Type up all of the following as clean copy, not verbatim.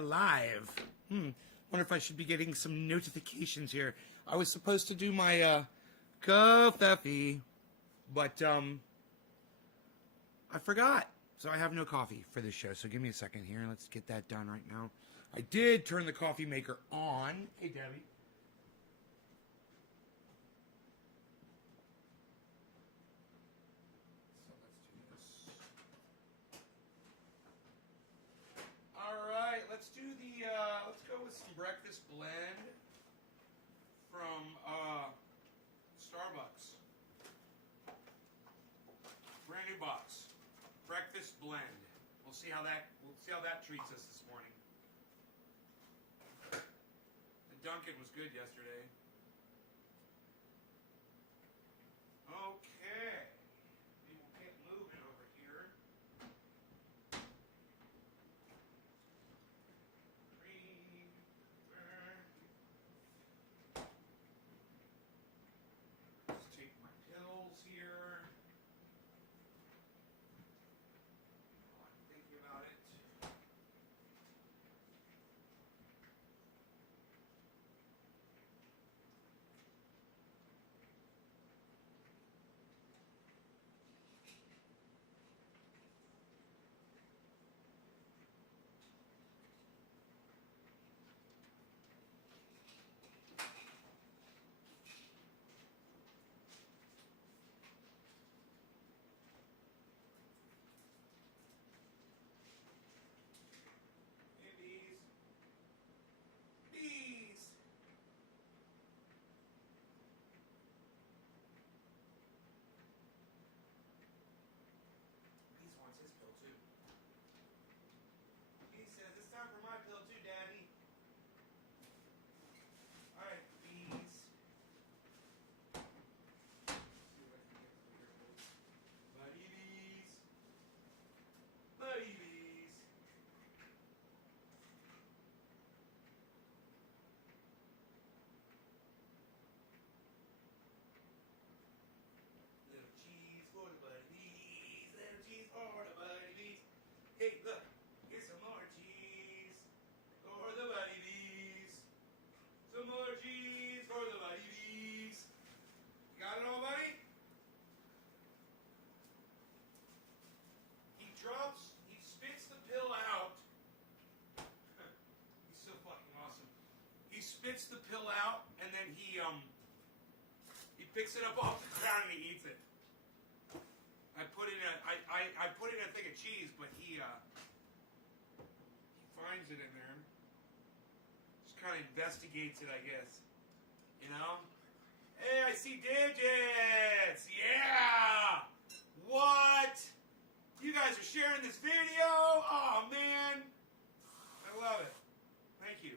are live. Wonder if I should be getting some notifications here. I was supposed to do my coffee, but I forgot. So I have no coffee for this show. So give me a second here. Let's get that done right now. I did turn the coffee maker on. Hey, Debbie. So let's do this. All right, let's do the, let's go with some breakfast blend from Starbucks. Brand new box. Breakfast blend. We'll see how that treats us this morning. The Dunkin' was good yesterday. Okay. We will get moving over here. Let's take my pills here. While I'm thinking about it. Bees. Bees wants his pill too. He says, it's time for my pill too, Daddy. Alright, bees. See what I can get through here, folks. Buddy bees. Buddy bees. Little cheese for the buddy bees. Little cheese for the buddy bees. Hey, look. Here's some more cheese for the buddy bees. Some more cheese for the buddy bees. You got it all, buddy? He spits the pill out. He's so fucking awesome. He spits the pill out and then he picks it up off the ground and he eats it. I put in a thing of cheese, but he finds it in there. Just kind of investigates it, I guess. You know? Hey, I see digits! Yeah! What? You guys are sharing this video? Oh, man. I love it. Thank you.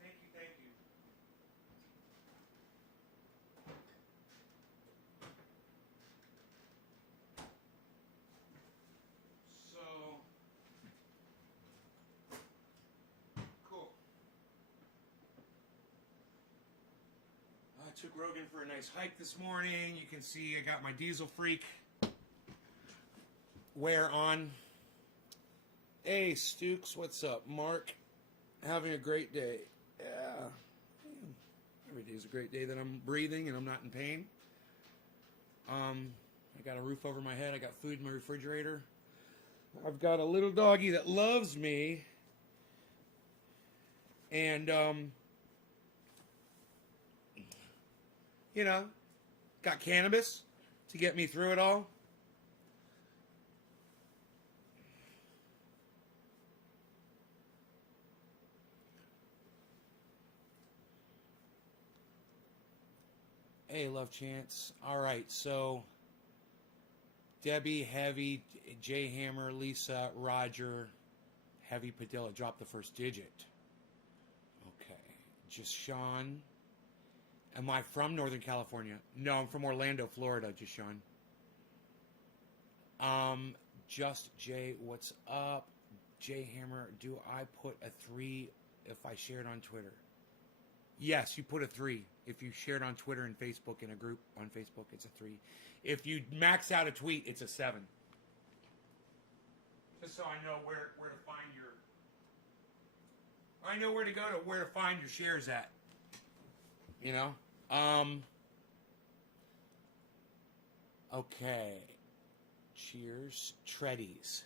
Thank you, thank you. So, cool. I took Rogan for a nice hike this morning. You can see I got my Diesel Freak wear on. Hey, Stukes, what's up? Mark, having a great day. Yeah. Every day's a great day that I'm breathing and I'm not in pain. I got a roof over my head. I got food in my refrigerator. I've got a little doggy that loves me. And, you know, got cannabis to get me through it all. Hey, Love Chance. All right, so Debbie, Heavy, J Hammer, Lisa, Roger, Heavy Padilla. Drop the first digit. Okay. Just Sean. Am I from Northern California? No, I'm from Orlando, Florida, just Sean. Just Jay, what's up? J Hammer, do I put a 3 if I share it on Twitter? Yes, you put a 3. If you share it on Twitter and Facebook in a group on Facebook, it's a 3. If you max out a tweet, it's a 7. Just so I know where to find your. I know where to go to where to find your shares at. You know? Okay. Cheers. Treadies.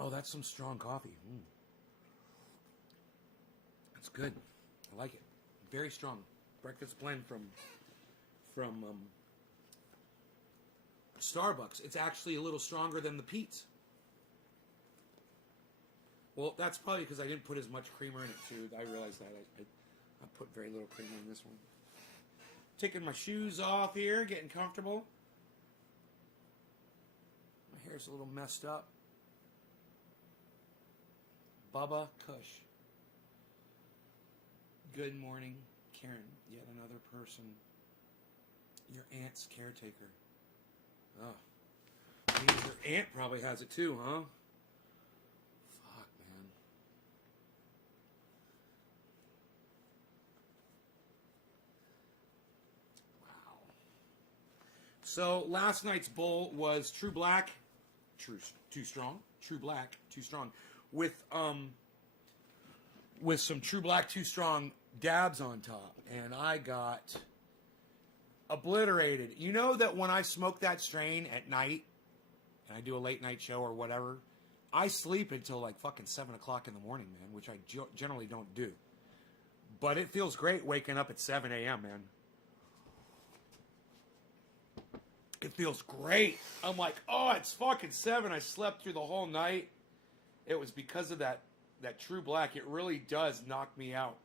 Oh, that's some strong coffee. That's good. I like it. Very strong. Breakfast blend from Starbucks. It's actually a little stronger than the Pete's. Well, that's probably because I didn't put as much creamer in it, too. I realized that. I put very little creamer in this one. Taking my shoes off here, getting comfortable. My hair's a little messed up. Bubba Kush. Good morning, Karen. Yet another person. Your aunt's caretaker. Oh. Means your aunt probably has it too, huh? Fuck, man. Wow. So last night's bowl was True Black, too strong. True Black, too strong, with some True Black too strong dabs on top, and I got obliterated. You know that when I smoke that strain at night, and I do a late night show or whatever, I sleep until like fucking 7 o'clock in the morning, man, which I generally don't do. But it feels great waking up at 7 a.m., man. It feels great. I'm like, oh, it's fucking 7. I slept through the whole night. It was because of that True Black. It really does knock me out.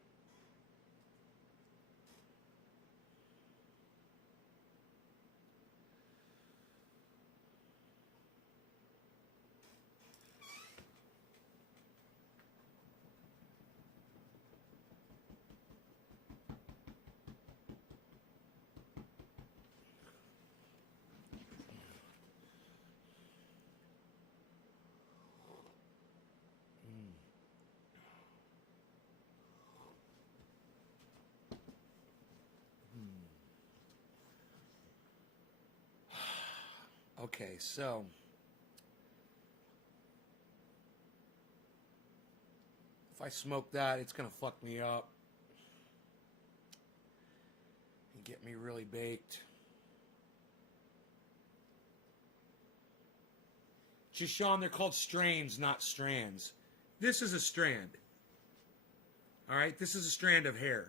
Okay, so if I smoke that, it's going to fuck me up and get me really baked. Just Sean, they're called strains, not strands. This is a strand. All right, this is a strand of hair.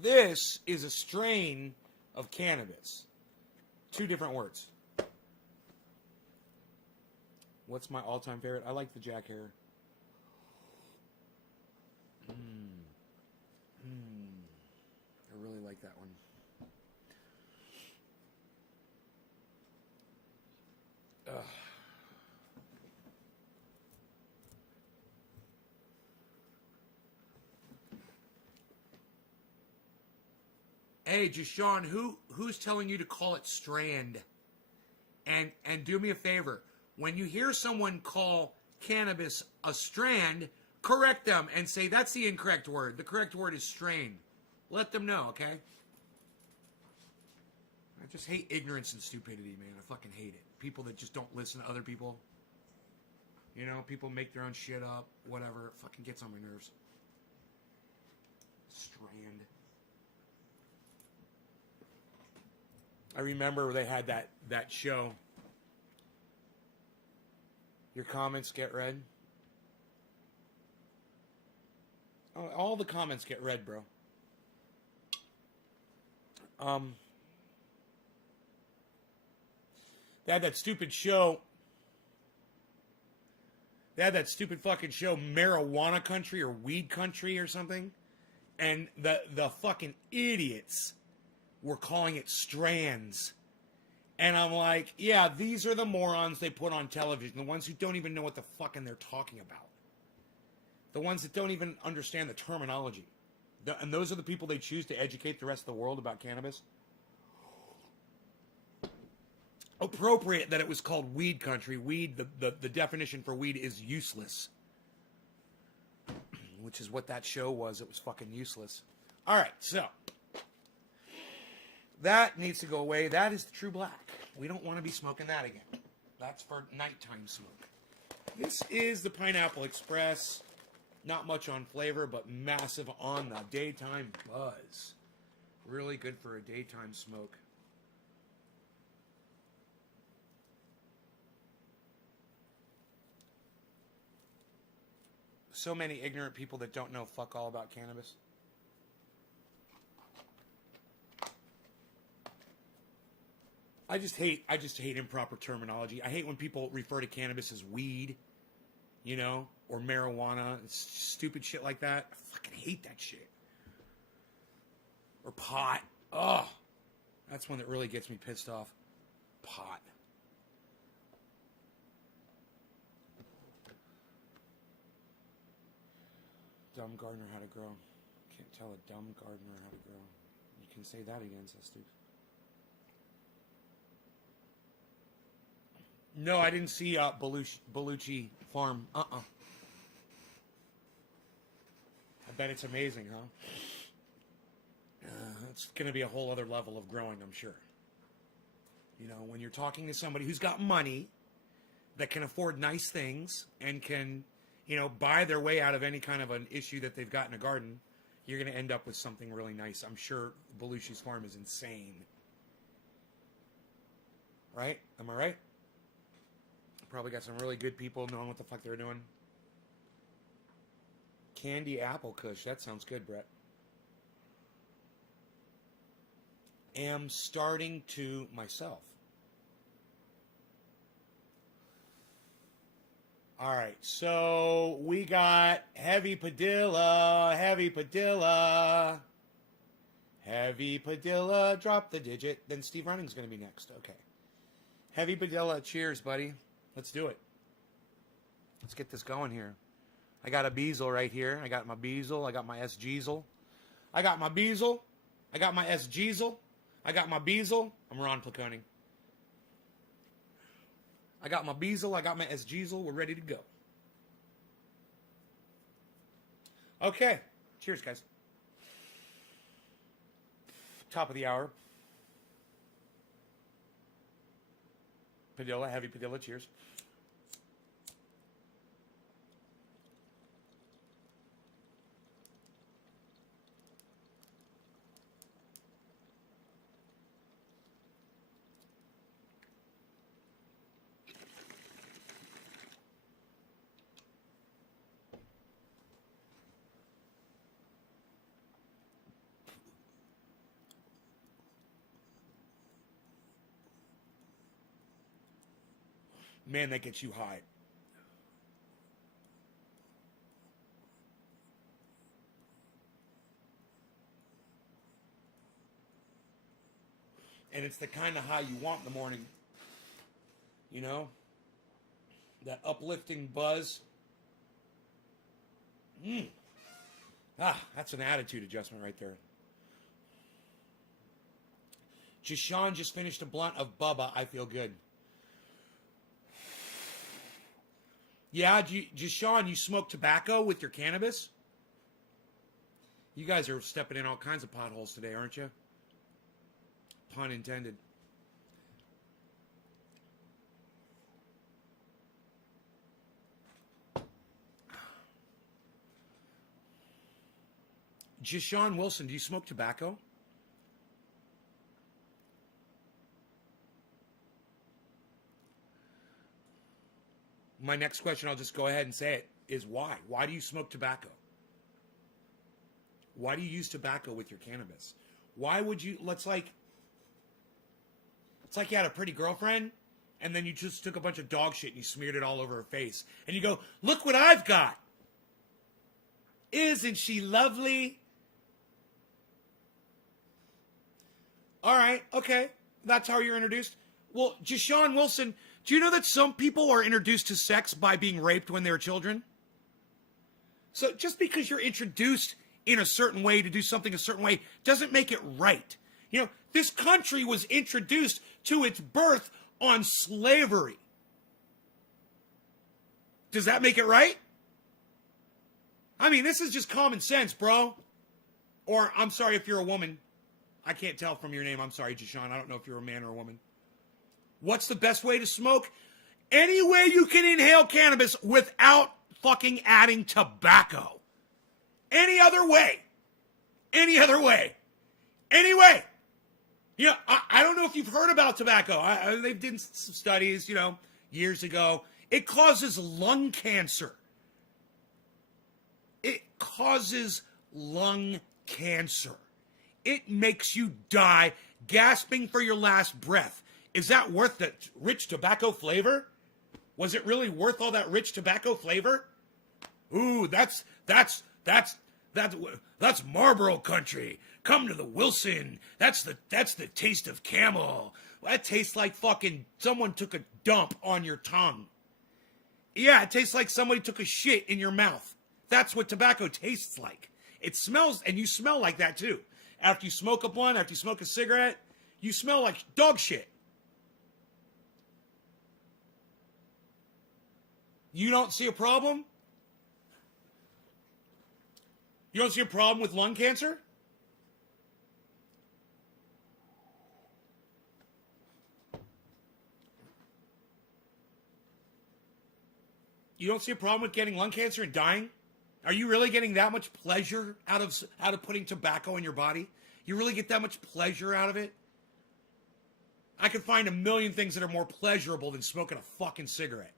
This is a strain of cannabis. Two different words. What's my all-time favorite? I like the Jack hair. I really like that one. Ugh. Hey, Jashawn, who's telling you to call it strand? And do me a favor. When you hear someone call cannabis a strand, correct them and say that's the incorrect word. The correct word is strain. Let them know, okay? I just hate ignorance and stupidity, man. I fucking hate it. People that just don't listen to other people. You know, people make their own shit up, whatever. It fucking gets on my nerves. Strand. I remember they had that show. Your comments get read. Oh, all the comments get read, bro. They had that stupid show. They had that stupid fucking show, Marijuana Country or Weed Country or something. And the fucking idiots were calling it strands. And I'm like, yeah, these are the morons they put on television. The ones who don't even know what the fucking they're talking about. The ones that don't even understand the terminology. And those are the people they choose to educate the rest of the world about cannabis. Appropriate that it was called Weed Country. Weed, the definition for weed is useless. Which is what that show was. It was fucking useless. All right, so. That needs to go away. That is the true black. We don't want to be smoking that again. That's for nighttime smoke. This is the Pineapple Express. Not much on flavor, but massive on the daytime buzz. Really good for a daytime smoke. So many ignorant people that don't know fuck all about cannabis. I just hate improper terminology. I hate when people refer to cannabis as weed, you know, or marijuana, stupid shit like that. I fucking hate that shit. Or pot. Ugh. That's one that really gets me pissed off. Pot. Dumb gardener how to grow. Can't tell a dumb gardener how to grow. You can say that again, Sestooks. No, I didn't see Belushi Farm. I bet it's amazing, huh? It's going to be a whole other level of growing, I'm sure. You know, when you're talking to somebody who's got money, that can afford nice things, and can, you know, buy their way out of any kind of an issue that they've got in a garden, you're going to end up with something really nice. I'm sure Belushi's Farm is insane. Right? Am I right? Probably got some really good people knowing what the fuck they're doing. Candy apple kush. That sounds good, Brett. Am starting to myself. All right, so we got Heavy Padilla, Heavy Padilla. Heavy Padilla, drop the digit. Then Steve Running's going to be next. Okay. Heavy Padilla, cheers, buddy. Let's do it. Let's get this going here. I got a Beazle right here. I got my Beazle. I got my S-Jeezel. I got my Beazle. I got my S-Jeezel. I got my Beazle. I'm Ron Placoni. I got my Beazle. I got my S-Jeezel. We're ready to go. Okay. Cheers, guys. Top of the hour. Padilla, Heavy Padilla, cheers. Man, that gets you high. And it's the kind of high you want in the morning. You know? That uplifting buzz. That's an attitude adjustment right there. Jashawn just finished a blunt of Bubba. I feel good. Yeah, Jashawn, you smoke tobacco with your cannabis? You guys are stepping in all kinds of potholes today, aren't you? Pun intended. Jashawn Wilson, do you smoke tobacco? My next question, I'll just go ahead and say it, is why? Why do you smoke tobacco? Why do you use tobacco with your cannabis? Why would you, it's like you had a pretty girlfriend, and then you just took a bunch of dog shit and you smeared it all over her face. And you go, look what I've got. Isn't she lovely? All right, okay. That's how you're introduced. Well, Jashawn Wilson, do you know that some people are introduced to sex by being raped when they're children? So just because you're introduced in a certain way to do something a certain way doesn't make it right. You know, this country was introduced to its birth on slavery. Does that make it right? I mean, this is just common sense, bro. Or, I'm sorry if you're a woman. I can't tell from your name. I'm sorry, Jashawn. I don't know if you're a man or a woman. What's the best way to smoke? Any way you can inhale cannabis without fucking adding tobacco. Any other way. Any other way. Any way. You know, I don't know if you've heard about tobacco. They did some studies, you know, years ago. It causes lung cancer. It causes lung cancer. It makes you die gasping for your last breath. Is that worth the rich tobacco flavor? Was it really worth all that rich tobacco flavor? Ooh, that's Marlboro country. Come to the Wilson. That's the taste of Camel. That tastes like fucking someone took a dump on your tongue. Yeah, it tastes like somebody took a shit in your mouth. That's what tobacco tastes like. It smells, and you smell like that too. After you smoke a blunt, after you smoke a cigarette, you smell like dog shit. You don't see a problem? You don't see a problem with lung cancer? You don't see a problem with getting lung cancer and dying? Are you really getting that much pleasure out of putting tobacco in your body? You really get that much pleasure out of it? I could find a million things that are more pleasurable than smoking a fucking cigarette.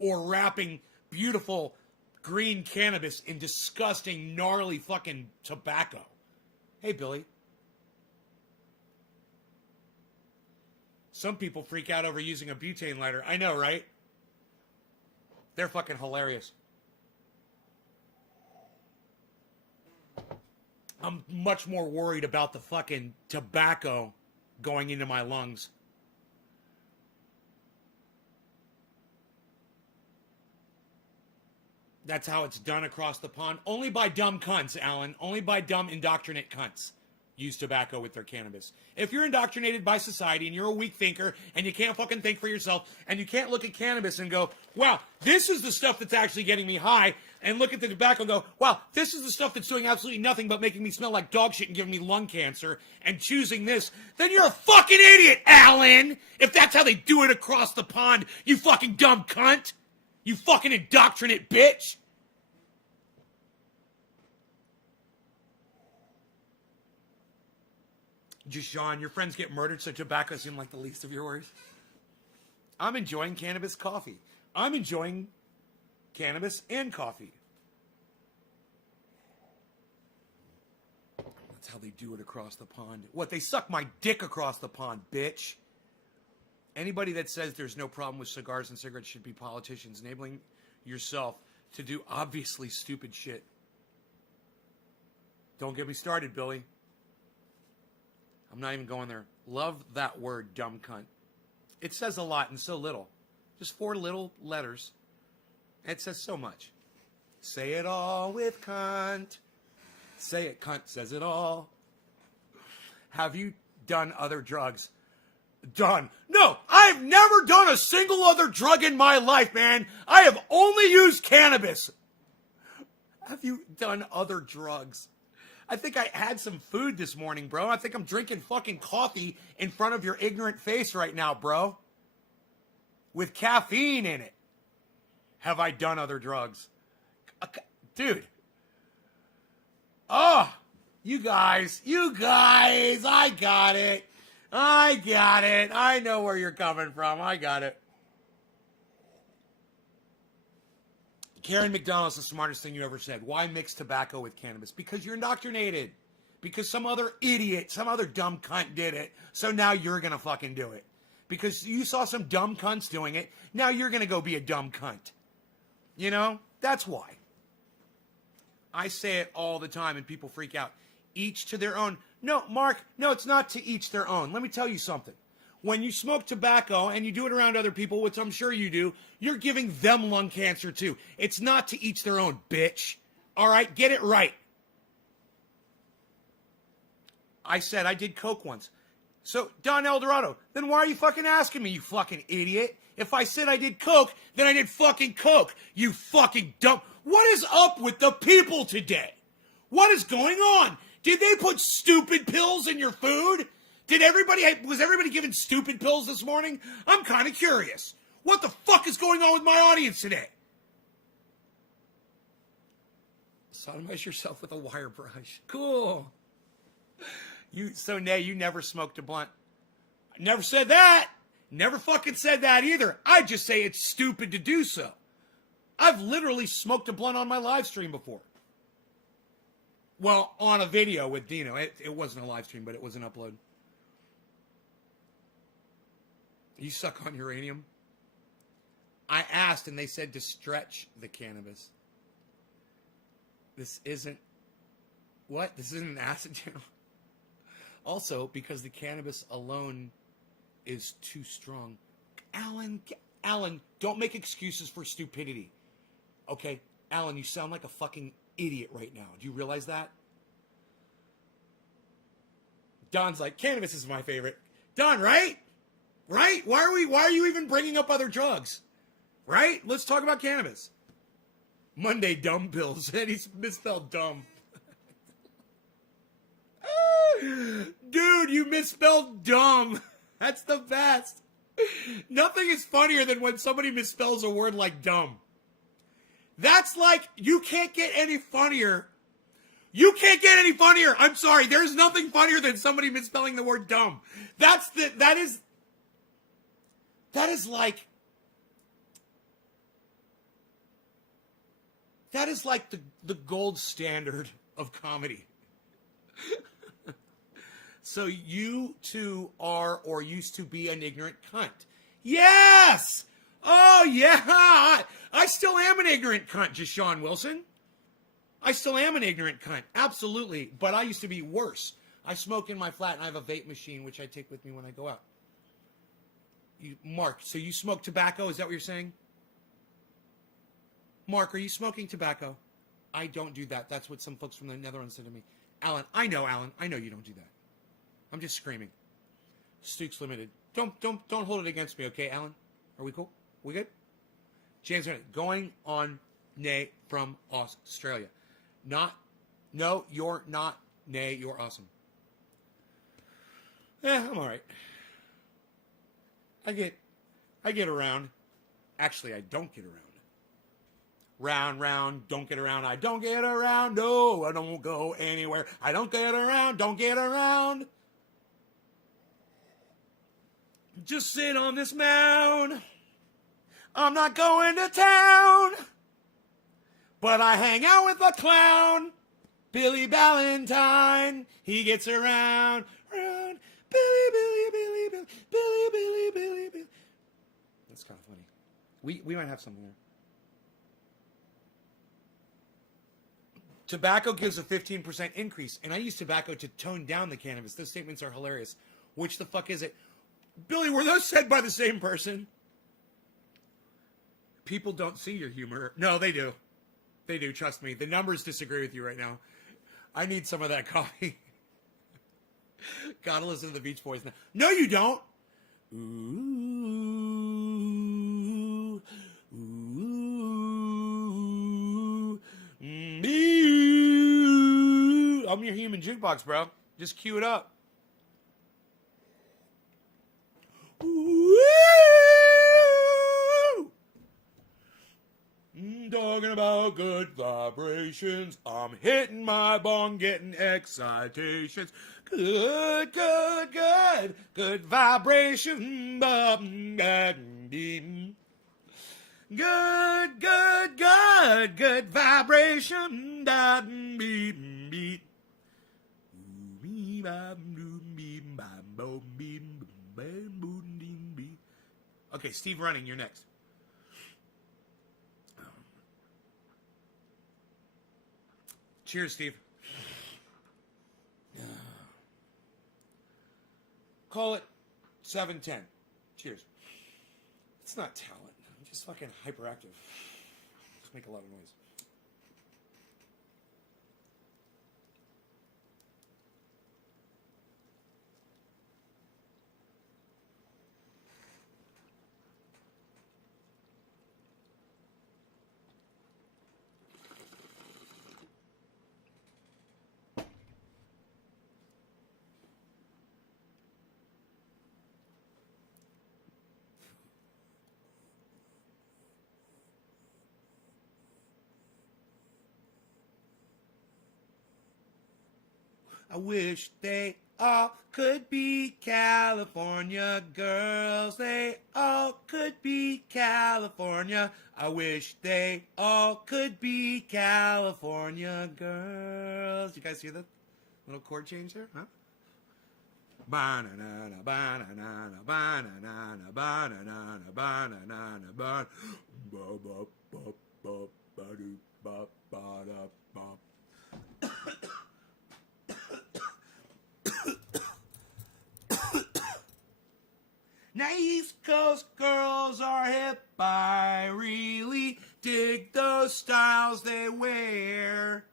Or wrapping beautiful green cannabis in disgusting, gnarly fucking tobacco. Hey, Billy. Some people freak out over using a butane lighter. I know, right? They're fucking hilarious. I'm much more worried about the fucking tobacco going into my lungs. That's how it's done across the pond. Only by dumb cunts, Alan. Only by dumb indoctrinate cunts use tobacco with their cannabis. If you're indoctrinated by society and you're a weak thinker and you can't fucking think for yourself and you can't look at cannabis and go, wow, this is the stuff that's actually getting me high, and look at the tobacco and go, wow, this is the stuff that's doing absolutely nothing but making me smell like dog shit and giving me lung cancer, and choosing this, then you're a fucking idiot, Alan! If that's how they do it across the pond, you fucking dumb cunt! You fucking indoctrinate bitch! Just Sean, your friends get murdered, so tobacco seemed like the least of your worries. I'm enjoying cannabis coffee. I'm enjoying cannabis and coffee. That's how they do it across the pond. What, they suck my dick across the pond, bitch. Anybody that says there's no problem with cigars and cigarettes should be politicians, enabling yourself to do obviously stupid shit. Don't get me started, Billy. I'm not even going there. Love that word, dumb cunt. It says a lot and so little. Just 4 little letters. It says so much. Say it all with cunt. Say it, cunt says it all. Have you done other drugs? Done. No, I've never done a single other drug in my life, man. I have only used cannabis. Have you done other drugs? I think I had some food this morning, bro. I think I'm drinking fucking coffee in front of your ignorant face right now, bro. With caffeine in it. Have I done other drugs? Dude. Oh, you guys, I got it. I know where you're coming from. I got it. Karen McDonald's the smartest thing you ever said. Why mix tobacco with cannabis? Because you're indoctrinated. Because some other idiot, some other dumb cunt did it. So now you're going to fucking do it. Because you saw some dumb cunts doing it. Now you're going to go be a dumb cunt. You know? That's why. I say it all the time and people freak out. Each to their own. No, Mark, no, it's not to each their own. Let me tell you something. When you smoke tobacco and you do it around other people, which I'm sure you do, you're giving them lung cancer too. It's not to each their own, bitch. All right, get it right. I said I did coke once. So, Don Eldorado, then why are you fucking asking me, you fucking idiot? If I said I did coke, then I did fucking coke, you fucking dumb. What is up with the people today? What is going on? Did they put stupid pills in your food? Was everybody given stupid pills this morning? I'm kind of curious. What the fuck is going on with my audience today? Sodomize yourself with a wire brush. Cool. So Nay, you never smoked a blunt. I never said that. Never fucking said that either. I just say it's stupid to do so. I've literally smoked a blunt on my live stream before. Well, on a video with Dino. It wasn't a live stream, but it was an upload. You suck on uranium? I asked and they said to stretch the cannabis. This isn't... What? This isn't an acid channel. Also, because the cannabis alone is too strong. Alan, don't make excuses for stupidity. Okay? Alan, you sound like a fucking idiot right now. Do you realize that? Don's like, cannabis is my favorite. Don, right? Right? Why are you even bringing up other drugs? Right? Let's talk about cannabis. Monday dumb pills. And he's misspelled dumb. Dude, you misspelled dumb. That's the best. Nothing is funnier than when somebody misspells a word like dumb. That's like, you can't get any funnier. You can't get any funnier. I'm sorry. There's nothing funnier than somebody misspelling the word dumb. That is like the gold standard of comedy. So you two are or used to be an ignorant cunt. Yes! Oh, yeah! I still am an ignorant cunt, Jashawn Wilson. I still am an ignorant cunt. Absolutely. But I used to be worse. I smoke in my flat and I have a vape machine, which I take with me when I go out. Mark, so you smoke tobacco? Is that what you're saying? Mark, are you smoking tobacco? I don't do that. That's what some folks from the Netherlands said to me. Alan, I know you don't do that. I'm just screaming. Stooks Limited. Don't hold it against me, okay, Alan? Are we cool? We good? James, going on Nay from Australia. No, you're not Nay, you're awesome. I'm all right. I get around. Actually, I don't get around. Round, don't get around. I don't get around. No, I don't go anywhere. I don't get around. Don't get around. Just sit on this mound. I'm not going to town. But I hang out with a clown. Billy Ballantyne. He gets around. Billy. That's kind of funny. We might have something there. Tobacco gives a 15% increase, and I use tobacco to tone down the cannabis. Those statements are hilarious. Which the fuck is it? Billy, were those said by the same person? People don't see your humor. No, they do. They do, trust me. The numbers disagree with you right now. I need some of that coffee. Gotta listen to the Beach Boys now. No, you don't. Ooh, ooh, me. I'm your human jukebox, bro. Just cue it up. Ooh. Talking about good vibrations. I'm hitting my bong, getting excitations. Good vibration. Good vibration. Okay, Steve Running, you're next. Cheers, Steve. Call it 710. Cheers. It's not talent. I'm just fucking hyperactive. Just make a lot of noise. I wish they all could be California girls. They all could be California. I wish they all could be California girls. You guys hear that little chord change there? Huh? Banana, banana, banana, banana, banana, banana, ba ba ba ba ba do ba ba da ba. Now East Coast girls are hip. I really dig those styles they wear.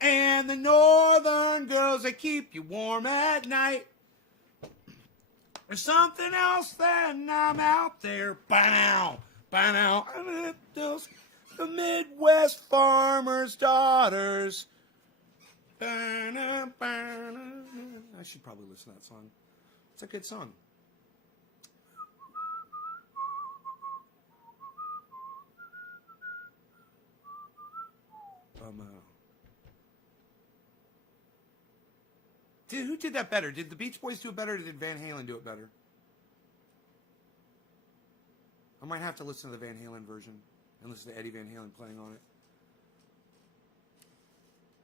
And the northern girls, they keep you warm at night. There's something else then I'm out there. By now. Those the Midwest farmers' daughters. I should probably listen to that song. It's a good song. Who did that better? Did the Beach Boys do it better, or did Van Halen do it better? I might have to listen to the Van Halen version and listen to Eddie Van Halen playing on it.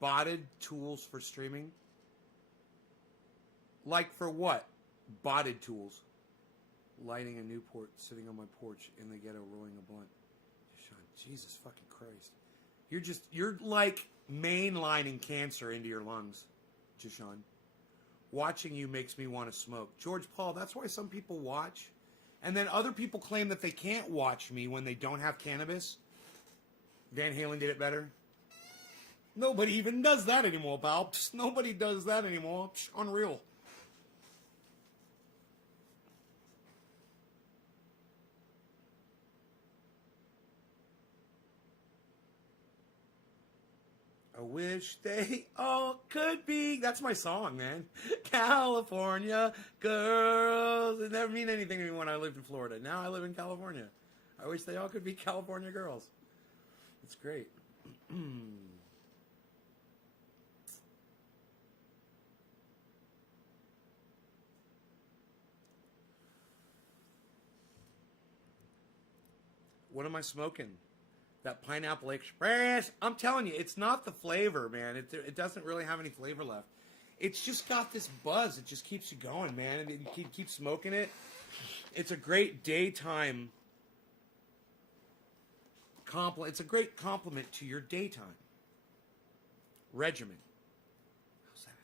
Botted tools for streaming? Like for what? Botted tools. Lighting a Newport, sitting on my porch in the ghetto, rolling a blunt. Sean, Jesus fucking Christ. You're like mainlining cancer into your lungs, Jashawn. Watching you makes me want to smoke. George Paul, that's why some people watch. And then other people claim that they can't watch me when they don't have cannabis. Van Halen did it better. Nobody even does that anymore, pal. Psst, nobody does that anymore. Psst, unreal. I wish they all could be. That's my song, man. California girls. It never mean anything to me when I lived in Florida. Now I live in California. I wish they all could be California girls. It's great. What am I smoking? That Pineapple Express. I'm telling you, it's not the flavor, man. It doesn't really have any flavor left. It's just got this buzz. It just keeps you going, man. And you keep smoking it. It's a great daytime compliment. It's a great compliment to your daytime regimen. How's that?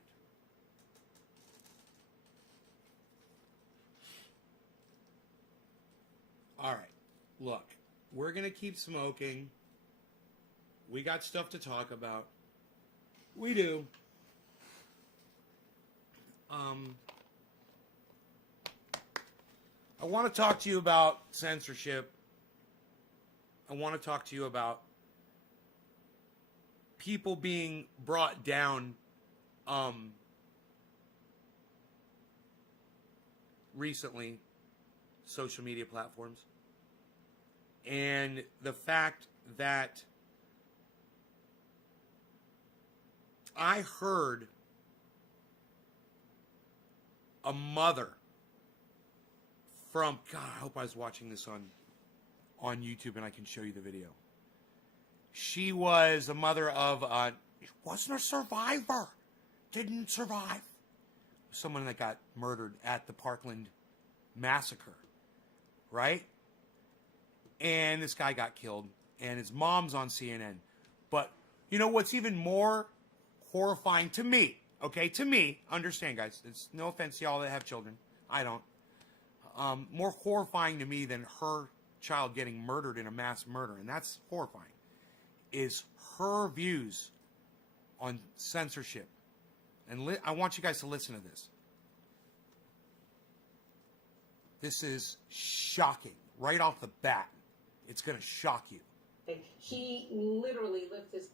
All right. Look. We're going to keep smoking. We got stuff to talk about. We do. I want to talk to you about censorship. I want to talk to you about people being brought down recently, social media platforms. And the fact that I heard a mother from, God, I hope I was watching this on YouTube and I can show you the video. She was a mother of, wasn't a survivor, didn't survive. Someone that got murdered at the Parkland massacre, right? And this guy got killed, and his mom's on CNN. But you know what's even more horrifying to me, okay? To me, understand, guys. It's no offense to y'all that have children. I don't. More horrifying to me than her child getting murdered in a mass murder, and that's horrifying, is her views on censorship. And I want you guys to listen to this. This is shocking. Right off the bat. It's going to shock you. He literally lived his...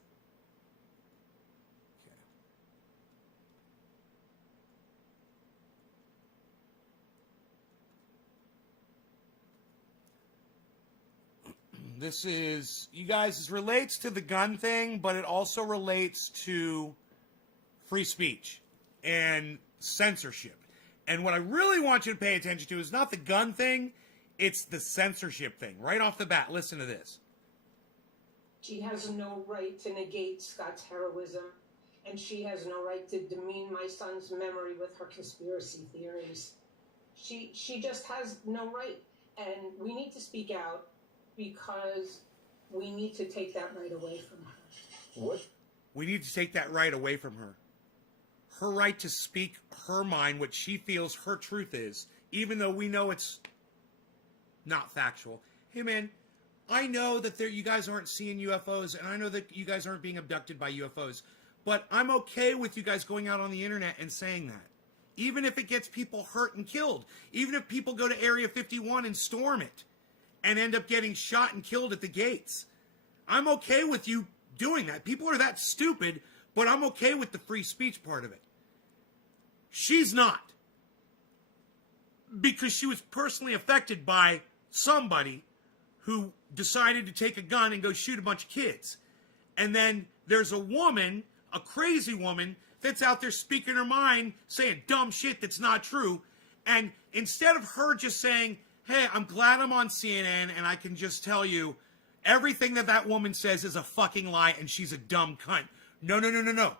This is, you guys, this relates to the gun thing, but it also relates to free speech. and censorship. And what I really want you to pay attention to is not the gun thing, it's the censorship thing. Right off the bat, listen to this. She has no right to negate Scott's heroism, and she has no right to demean my son's memory with her conspiracy theories. She just has no right, and we need to speak out because we need to take that right away from her. What? We need to take that right away from her. Her right to speak her mind, what she feels her truth is, even though we know it's not factual. Hey, man, I know that you guys aren't seeing UFOs, and I know that you guys aren't being abducted by UFOs, but I'm okay with you guys going out on the internet and saying that. Even if it gets people hurt and killed. Even if people go to Area 51 and storm it and end up getting shot and killed at the gates. I'm okay with you doing that. People are that stupid, but I'm okay with the free speech part of it. She's not. Because she was personally affected by somebody who decided to take a gun and go shoot a bunch of kids. And then there's a woman, a crazy woman, that's out there speaking her mind, saying dumb shit that's not true. And instead of her just saying, hey, I'm glad I'm on CNN and I can just tell you everything that woman says is a fucking lie and she's a dumb cunt. No.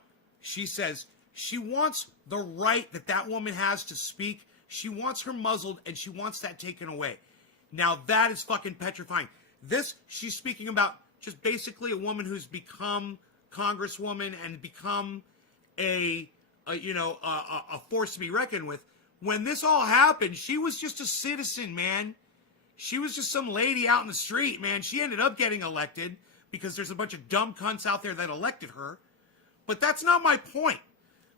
She says she wants the right that woman has to speak. She wants her muzzled and she wants that taken away. Now that is fucking petrifying. This, she's speaking about just basically a woman who's become congresswoman and become a force to be reckoned with. When this all happened, she was just a citizen, man. She was just some lady out in the street, man. She ended up getting elected because there's a bunch of dumb cunts out there that elected her. But that's not my point.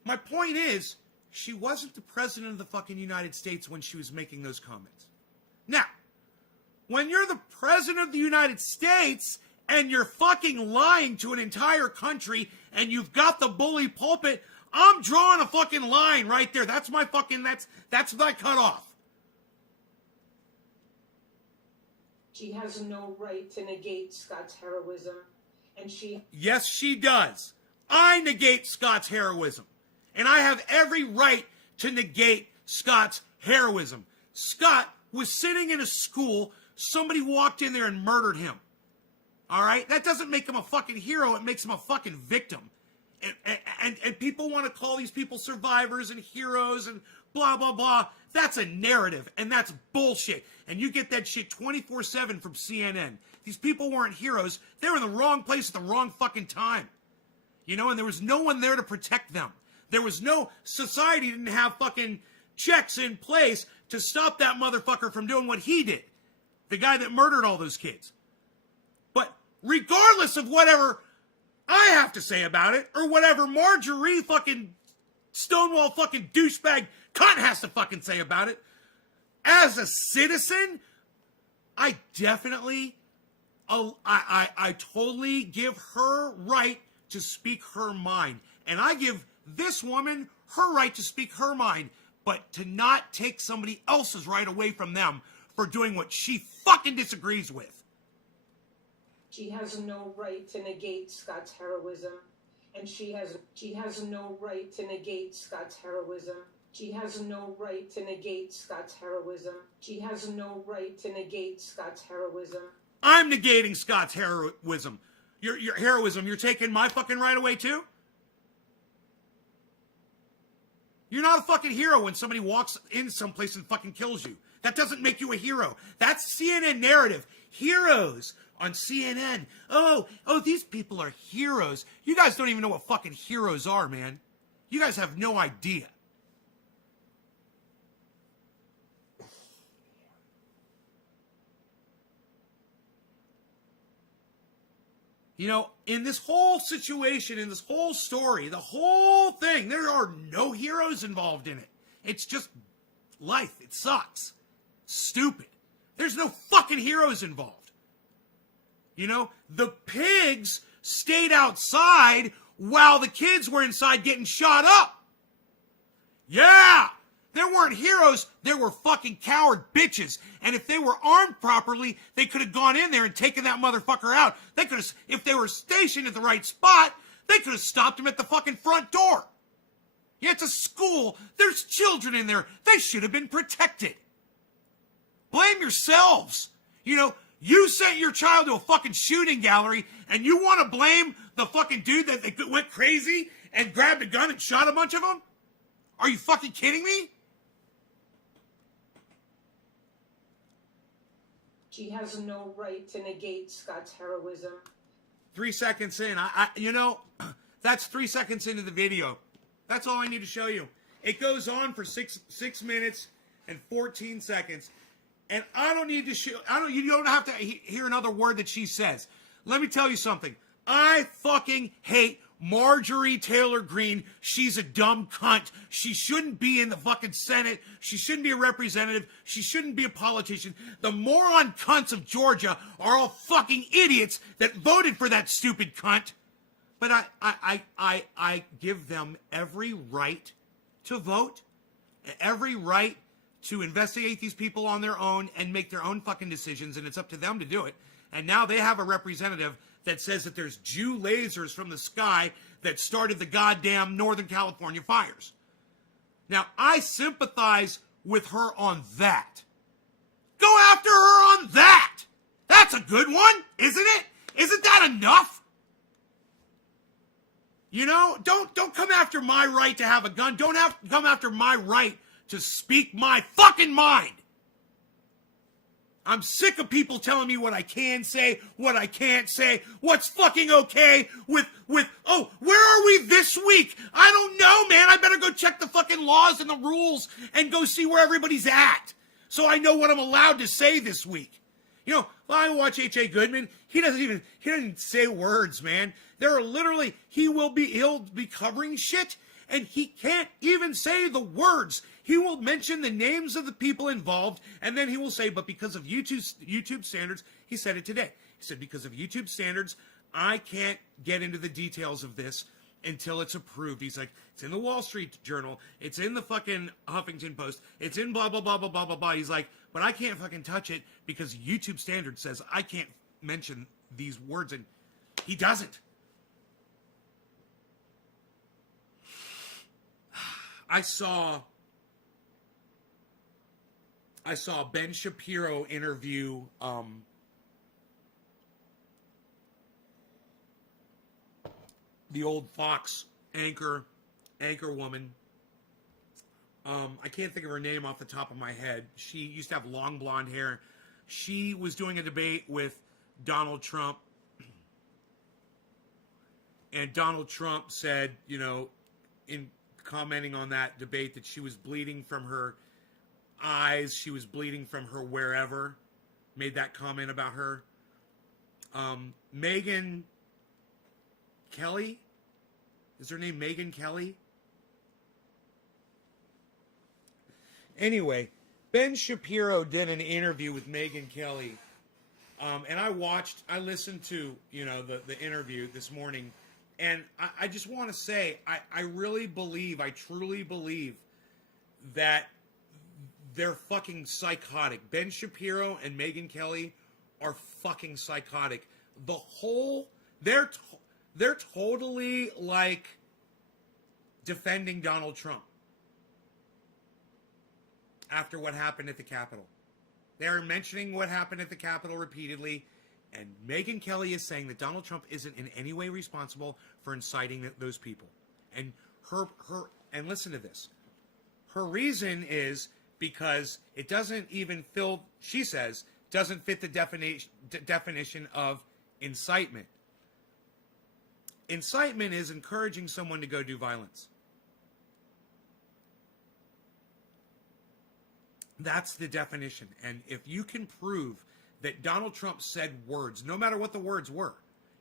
My point is, she wasn't the president of the fucking United States when she was making those comments. Now, when you're the president of the United States and you're fucking lying to an entire country and you've got the bully pulpit, I'm drawing a fucking line right there. That's my fucking, that's my cutoff. She has no right to negate Scott's heroism, and Yes, she does. I negate Scott's heroism. And I have every right to negate Scott's heroism. Scott was sitting in a school, somebody walked in there and murdered him. All right? That doesn't make him a fucking hero, it makes him a fucking victim. And people want to call these people survivors and heroes and blah, blah, blah. That's a narrative, and that's bullshit. And you get that shit 24/7 from CNN. These people weren't heroes. They were in the wrong place at the wrong fucking time. You know, and there was no one there to protect them. There was no, society didn't have fucking checks in place to stop that motherfucker from doing what he did. The guy that murdered all those kids. But regardless of whatever I have to say about it, or whatever Marjorie fucking Stonewall fucking douchebag cunt has to fucking say about it, as a citizen, I definitely, I totally give her right to speak her mind. And I give this woman her right to speak her mind, but to not take somebody else's right away from them for doing what she fucking disagrees with. she has no right to negate Scott's heroism, and she has no right to negate Scott's heroism. She has no right to negate Scott's heroism. She has no right to negate Scott's heroism. I'm negating Scott's heroism. Your heroism, you're taking my fucking right away too? You're not a fucking hero when somebody walks in someplace and fucking kills you. That doesn't make you a hero. That's CNN narrative. Heroes on CNN. Oh, these people are heroes. You guys don't even know what fucking heroes are, man. You guys have no idea. You know, in this whole situation, in this whole story, the whole thing, there are no heroes involved in it. It's just life. It sucks. Stupid. There's no fucking heroes involved. You know, the pigs stayed outside while the kids were inside getting shot up. Yeah! There weren't heroes, there were fucking coward bitches. And if they were armed properly, they could have gone in there and taken that motherfucker out. They could have, if they were stationed at the right spot, they could have stopped him at the fucking front door. Yeah, it's a school. There's children in there. They should have been protected. Blame yourselves. You know, you sent your child to a fucking shooting gallery and you want to blame the fucking dude that went crazy and grabbed a gun and shot a bunch of them? Are you fucking kidding me? She has no right to negate Scott's heroism. 3 seconds in. That's 3 seconds into the video. That's all I need to show you. It goes on for six minutes and 14 seconds. And I don't need to show, you don't have to hear another word that she says. Let me tell you something. I fucking hate Marjorie Taylor Greene. She's a dumb cunt. She shouldn't be in the fucking Senate. She shouldn't be a representative. She shouldn't be a politician. The moron cunts of Georgia are all fucking idiots that voted for that stupid cunt. But I give them every right to vote, every right to investigate these people on their own and make their own fucking decisions, and it's up to them to do it. And now they have a representative that says that there's Jew lasers from the sky that started the goddamn Northern California fires. Now, I sympathize with her on that. Go after her on that! That's a good one, isn't it? Isn't that enough? You know, don't come after my right to have a gun. Don't come after my right to speak my fucking mind. I'm sick of people telling me what I can say, what I can't say, what's fucking okay with, oh, where are we this week? I don't know, man. I better go check the fucking laws and the rules and go see where everybody's at so I know what I'm allowed to say this week. You know, I watch H.A. Goodman. He doesn't say words, man. There are literally, he'll be covering shit and he can't even say the words. He will mention the names of the people involved, and then he will say, but because of YouTube standards, he said it today. He said, because of YouTube standards, I can't get into the details of this until it's approved. He's like, it's in the Wall Street Journal, it's in the fucking Huffington Post, it's in blah, blah, blah, blah, blah, blah, blah. He's like, but I can't fucking touch it because YouTube standards says I can't mention these words, and he doesn't. I saw Ben Shapiro interview the old Fox anchor woman. I can't think of her name off the top of my head. She used to have long blonde hair. She was doing a debate with Donald Trump. And Donald Trump said, you know, in commenting on that debate, that she was bleeding from her eyes, she was bleeding from her wherever, made that comment about her. Megyn Kelly? Is her name Megyn Kelly? Anyway, Ben Shapiro did an interview with Megyn Kelly. And I listened to, you know, the interview this morning. And I just want to say, I really believe, I truly believe that they're fucking psychotic. Ben Shapiro and Megyn Kelly are fucking psychotic. They're totally like defending Donald Trump after what happened at the Capitol. They're mentioning what happened at the Capitol repeatedly. And Megyn Kelly is saying that Donald Trump isn't in any way responsible for inciting those people. And and listen to this. Her reason is because it doesn't even she says, doesn't fit the definition of incitement. Incitement is encouraging someone to go do violence. That's the definition. And if you can prove that Donald Trump said words, no matter what the words were,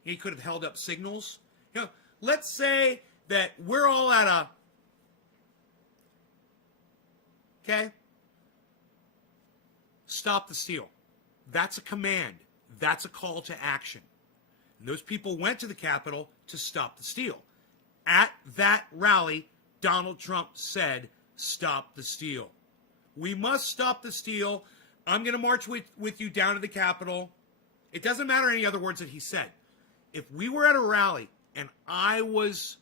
he could have held up signals. You know, let's say that we're all at okay? Stop the steal. That's a command. That's a call to action. And those people went to the Capitol to stop the steal. At that rally, Donald Trump said, stop the steal. We must stop the steal. I'm going to march with you down to the Capitol. It doesn't matter any other words that he said. If we were at a rally and I was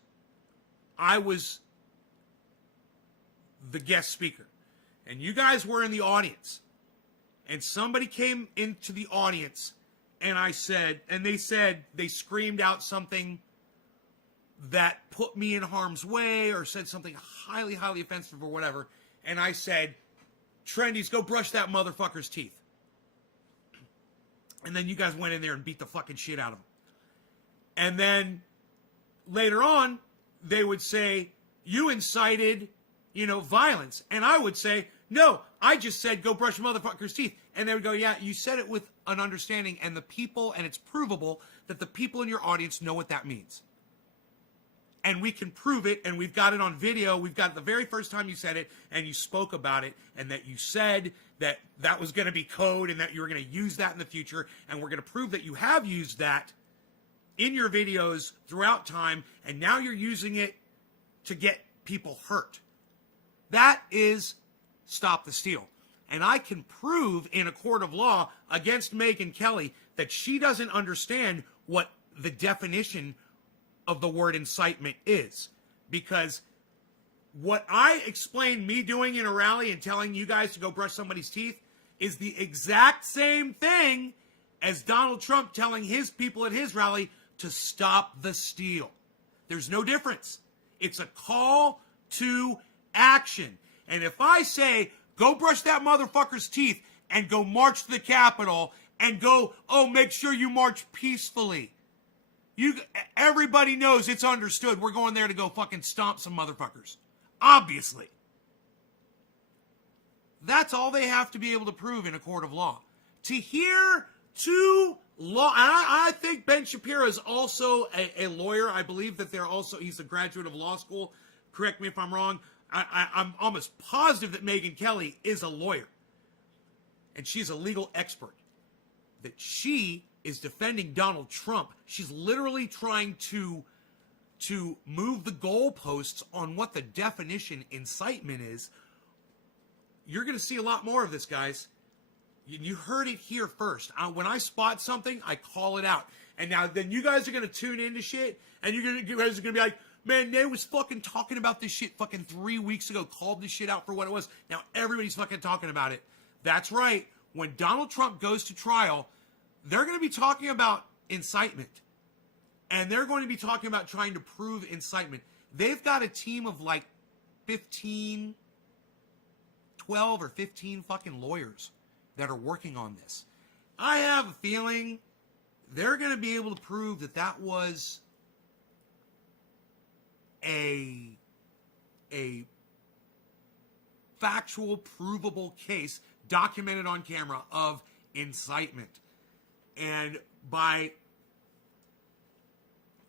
the guest speaker, and you guys were in the audience, and somebody came into the audience, and they screamed out something that put me in harm's way or said something highly, highly offensive or whatever, and I said, Trendies, go brush that motherfucker's teeth. And then you guys went in there and beat the fucking shit out of him. And then later on, they would say, you incited, violence. And I would say, no, I just said go brush a motherfucker's teeth. And they would go, yeah, you said it with an understanding, and it's provable that the people in your audience know what that means. And we can prove it, and we've got it on video. We've got the very first time you said it, and you spoke about it, and that you said that that was going to be code and that you were going to use that in the future, and we're going to prove that you have used that in your videos throughout time, and now you're using it to get people hurt. That is stop the steal. And I can prove in a court of law against Megyn Kelly that she doesn't understand what the definition of the word incitement is, because what I explained me doing in a rally and telling you guys to go brush somebody's teeth is the exact same thing as Donald Trump telling his people at his rally to stop the steal. There's no difference. It's a call to action. And if I say, go brush that motherfucker's teeth and go march to the Capitol and go, oh, make sure you march peacefully. Everybody knows, it's understood. We're going there to go fucking stomp some motherfuckers. Obviously. That's all they have to be able to prove in a court of law. To hear two law, and I think Ben Shapiro is also a lawyer. I believe that he's a graduate of law school. Correct me if I'm wrong. I'm almost positive that Megyn Kelly is a lawyer. And she's a legal expert. That she is defending Donald Trump. She's literally trying to move the goalposts on what the definition incitement is. You're going to see a lot more of this, guys. You heard it here first. When I spot something, I call it out. And now then you guys are going to tune into shit, and you guys are going to be like, man, they was fucking talking about this shit fucking 3 weeks ago, called this shit out for what it was. Now everybody's fucking talking about it. That's right. When Donald Trump goes to trial, they're going to be talking about incitement. And they're going to be talking about trying to prove incitement. They've got a team of like 12 or 15 fucking lawyers that are working on this. I have a feeling they're going to be able to prove that that was a factual, provable case documented on camera of incitement. And by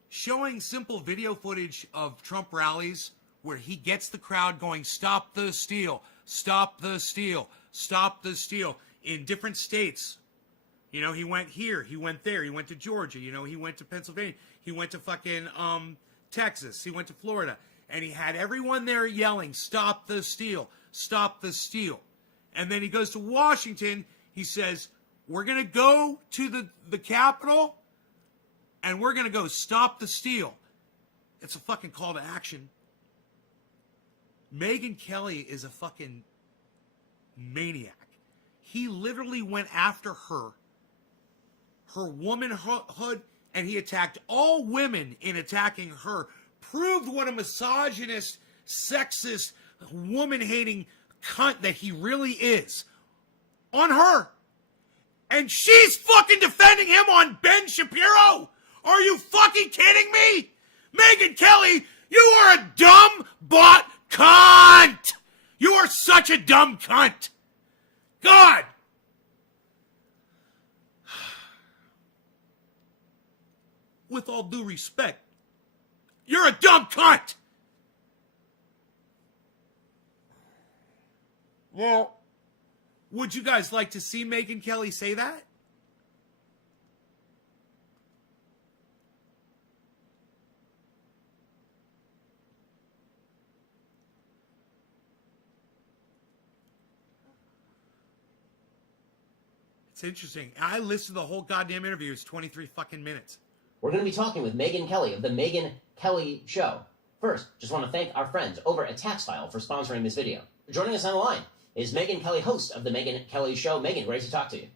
showing simple video footage of Trump rallies where he gets the crowd going, stop the steal, stop the steal, stop the steal, in different states. He went here, he went there, he went to Georgia, he went to Pennsylvania, he went to fucking Texas, he went to Florida, and he had everyone there yelling, stop the steal, stop the steal. And then he goes to Washington, he says, we're going to go to the Capitol, and we're going to go stop the steal. It's a fucking call to action. Megyn Kelly is a fucking maniac. He literally went after her womanhood, and he attacked all women in attacking her. Proved what a misogynist, sexist, woman-hating cunt that he really is. On her. And she's fucking defending him on Ben Shapiro? Are you fucking kidding me? Megyn Kelly, you are a dumb butt cunt! You are such a dumb cunt! God! With all due respect, you're a dumb cunt! Well, would you guys like to see Megyn Kelly say that? It's interesting. I listened to the whole goddamn interview. It's 23 fucking minutes. We're going to be talking with Megyn Kelly of The Megyn Kelly Show. First, just want to thank our friends over at TaxFile for sponsoring this video. Joining us on the line is Megyn Kelly, host of The Megyn Kelly Show. Megyn, great to talk to you.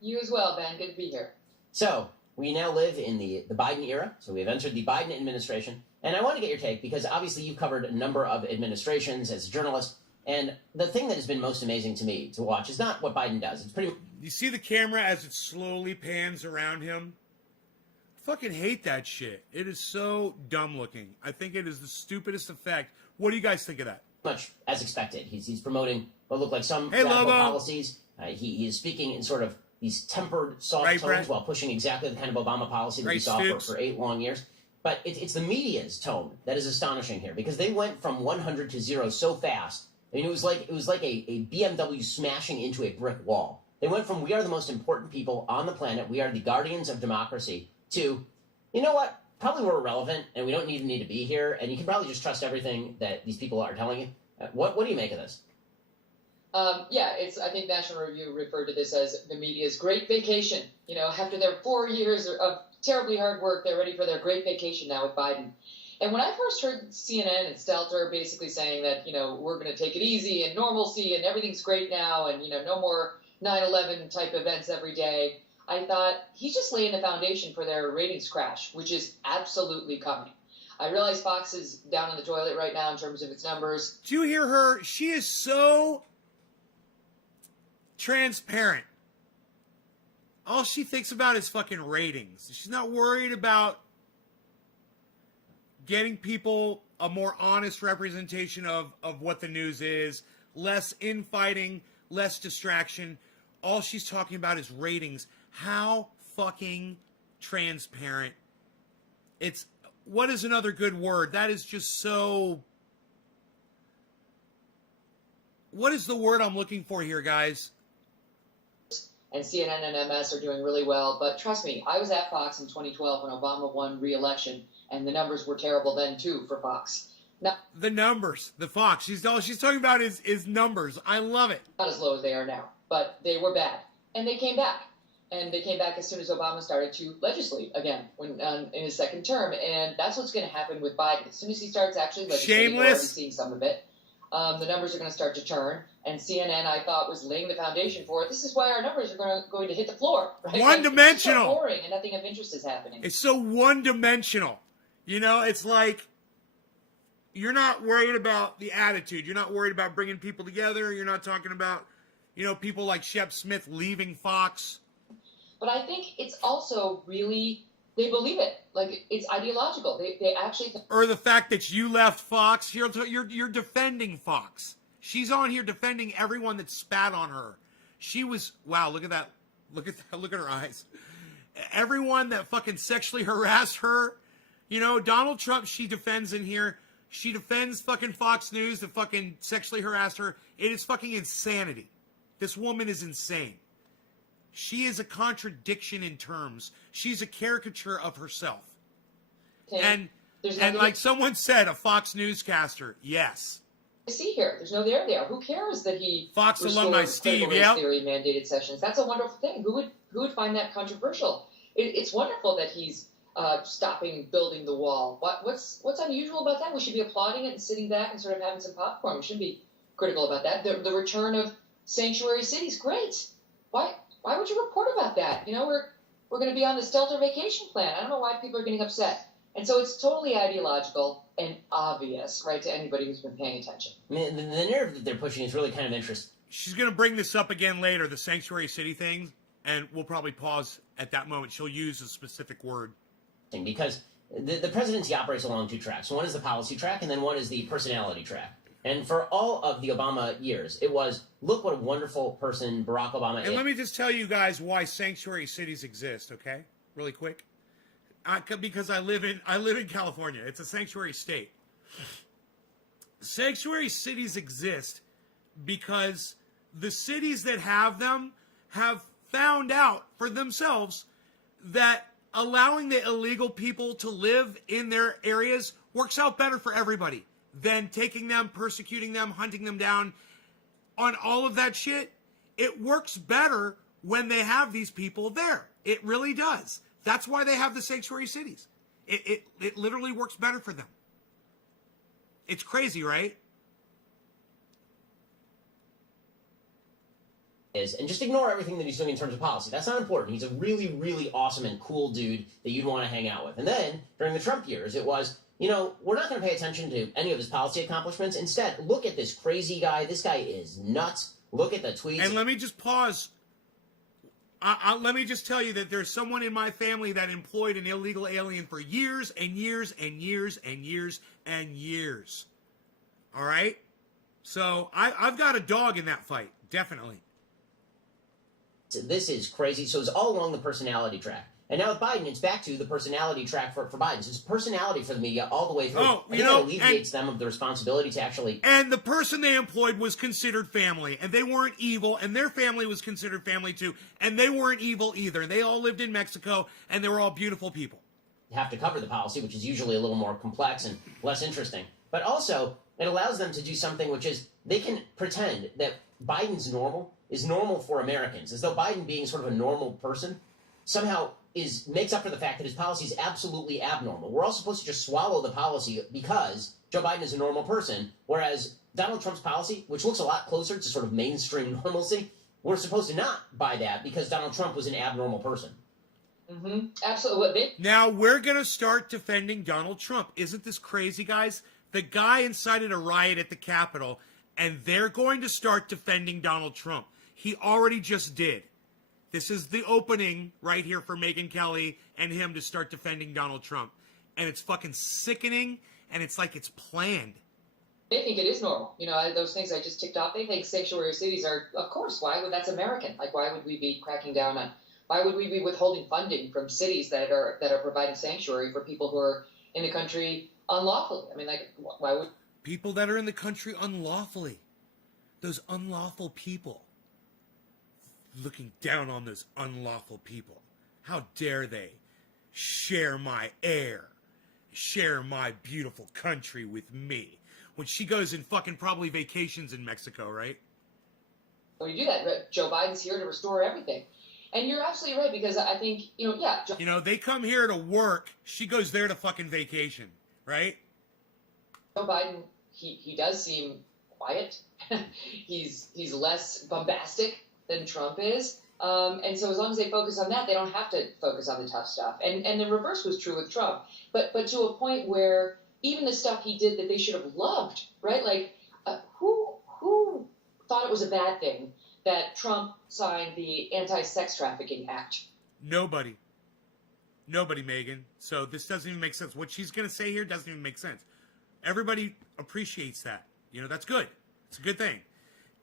You as well, Ben. Good to be here. So, we now live in the Biden era, so we have entered the Biden administration, and I want to get your take, because obviously you've covered a number of administrations as a journalist, and the thing that has been most amazing to me to watch is not what Biden does. It's pretty... You see the camera as it slowly pans around him? I fucking hate that shit. It is so dumb looking. I think it is the stupidest effect. What do you guys think of that? Much as expected. He's promoting what look like some Hey, radical Lobo. policies. He is speaking in sort of these tempered, soft Right, tones Brett? while pushing exactly the kind of Obama policy that we Right, saw Stoops? for 8 long years. But it's the media's tone that is astonishing here, because they went from 100 to 0 so fast. I mean, it was like a BMW smashing into a brick wall. They went from "we are the most important people on the planet, we are the guardians of democracy," to, you know what, probably we're irrelevant and we don't need to be here, and you can probably just trust everything that these people are telling you. What do you make of this? I think National Review referred to this as the media's great vacation. You know, after their 4 years of terribly hard work, they're ready for their great vacation now with Biden. And when I first heard CNN and Stelter basically saying that, you know, we're going to take it easy and normalcy and everything's great now and, you know, no more 9/11 type events every day, I thought he's just laying the foundation for their ratings crash, which is absolutely coming. I realize Fox is down in the toilet right now in terms of its numbers. Do you hear her? She is so transparent. All she thinks about is fucking ratings. She's not worried about getting people a more honest representation of what the news is, less infighting, less distraction. All she's talking about is ratings. How fucking transparent. It's, what is another good word? That is just so... What is the word I'm looking for here, guys? And CNN and MS are doing really well. But trust me, I was at Fox in 2012 when Obama won re-election, and the numbers were terrible then, too, for Fox. The numbers, the Fox. All she's talking about is numbers. I love it. Not as low as they are now, but they were bad. And they came back. And they came back as soon as Obama started to legislate again in his second term. And that's what's going to happen with Biden. As soon as he starts actually legislating, we're already seeing some of it. The numbers are going to start to turn. And CNN, I thought, was laying the foundation for it. This is why our numbers are going to hit the floor. Right? One-dimensional. It's so boring and nothing of interest is happening. It's so one-dimensional. You know, it's like you're not worried about the attitude. You're not worried about bringing people together. You're not talking about, you know, people like Shep Smith leaving Fox. But I think it's also really, they believe it. Like, it's ideological. They actually... Or the fact that you left Fox, you're defending Fox. She's on here defending everyone that spat on her. She was, wow, look at that. Look at her eyes. Everyone that fucking sexually harassed her. You know, Donald Trump, she defends in here. She defends fucking Fox News that fucking sexually harassed her. It is fucking insanity. This woman is insane. She is a contradiction in terms. She's a caricature of herself. Okay. And like someone said, a Fox newscaster, yes. See here, there's no there. Who cares that he Fox alumni Steve, yeah, theory mandated sessions? That's a wonderful thing. Who would find that controversial? It's wonderful that he's stopping building the wall. What's unusual about that? We should be applauding it and sitting back and sort of having some popcorn. We shouldn't be critical about that. The return of sanctuary cities, great. Why would you report about that? You know, we're going to be on the Stelter vacation plan. I don't know why people are getting upset. And so it's totally ideological and obvious, right, to anybody who's been paying attention. I mean, the narrative that they're pushing is really kind of interesting. She's going to bring this up again later, the sanctuary city thing, and we'll probably pause at that moment. She'll use a specific word. Because the presidency operates along 2 tracks. One is the policy track, and then one is the personality track. And for all of the Obama years, it was, look what a wonderful person Barack Obama is. And let me just tell you guys why sanctuary cities exist, okay? Really quick. Because I live in California. It's a sanctuary state. Sanctuary cities exist because the cities that have them have found out for themselves that allowing the illegal people to live in their areas works out better for everybody than taking them, persecuting them, hunting them down. On all of that shit, it works better when they have these people there. It really does. That's why they have the sanctuary cities. It literally works better for them. It's crazy, right? And just ignore everything that he's doing in terms of policy. That's not important. He's a really, really awesome and cool dude that you'd want to hang out with. And then, during the Trump years, it was, we're not going to pay attention to any of his policy accomplishments. Instead, look at this crazy guy. This guy is nuts. Look at the tweets. And let me just pause. Let me just tell you that there's someone in my family that employed an illegal alien for years and years and years and years and years. All right? So I've got a dog in that fight, definitely. This is crazy. So it's all along the personality track. And now with Biden, it's back to the personality track for Biden. So it's personality for the media all the way through. Oh, I think that alleviates them of the responsibility to actually... And the person they employed was considered family, and they weren't evil, and their family was considered family too, and they weren't evil either. They all lived in Mexico, and they were all beautiful people. Have to cover the policy, which is usually a little more complex and less interesting. But also, it allows them to do something which is, they can pretend that Biden's normal is normal for Americans, as though Biden being sort of a normal person somehow makes up for the fact that his policy is absolutely abnormal. We're all supposed to just swallow the policy because Joe Biden is a normal person, whereas Donald Trump's policy, which looks a lot closer to sort of mainstream normalcy, we're supposed to not buy that because Donald Trump was an abnormal person. Mm-hmm. Absolutely. Now we're going to start defending Donald Trump. Isn't this crazy, guys? The guy incited a riot at the Capitol, and they're going to start defending Donald Trump. He already just did. This is the opening right here for Megyn Kelly and him to start defending Donald Trump. And it's fucking sickening, and it's like it's planned. They think it is normal. Those things I just ticked off, they think sanctuary cities are, of course, that's American. Like, why would we be cracking down on, why would we be withholding funding from cities that are providing sanctuary for people who are in the country unlawfully? I mean, like, why would... People that are in the country unlawfully. Those unlawful people. Looking down on those unlawful people. How dare they share my air, share my beautiful country with me, when she goes and fucking probably vacations in Mexico, right? Well, you do that. Joe Biden's here to restore everything. And you're absolutely right, because I think, they come here to work. She goes there to fucking vacation, right? Joe Biden, he does seem quiet. He's less bombastic than Trump is. And so as long as they focus on that, they don't have to focus on the tough stuff. And the reverse was true with Trump. But to a point where even the stuff he did that they should have loved, right? Like, who thought it was a bad thing that Trump signed the Anti-Sex Trafficking Act? Nobody, Megan. So this doesn't even make sense. What she's going to say here doesn't even make sense. Everybody appreciates that. That's good. It's a good thing.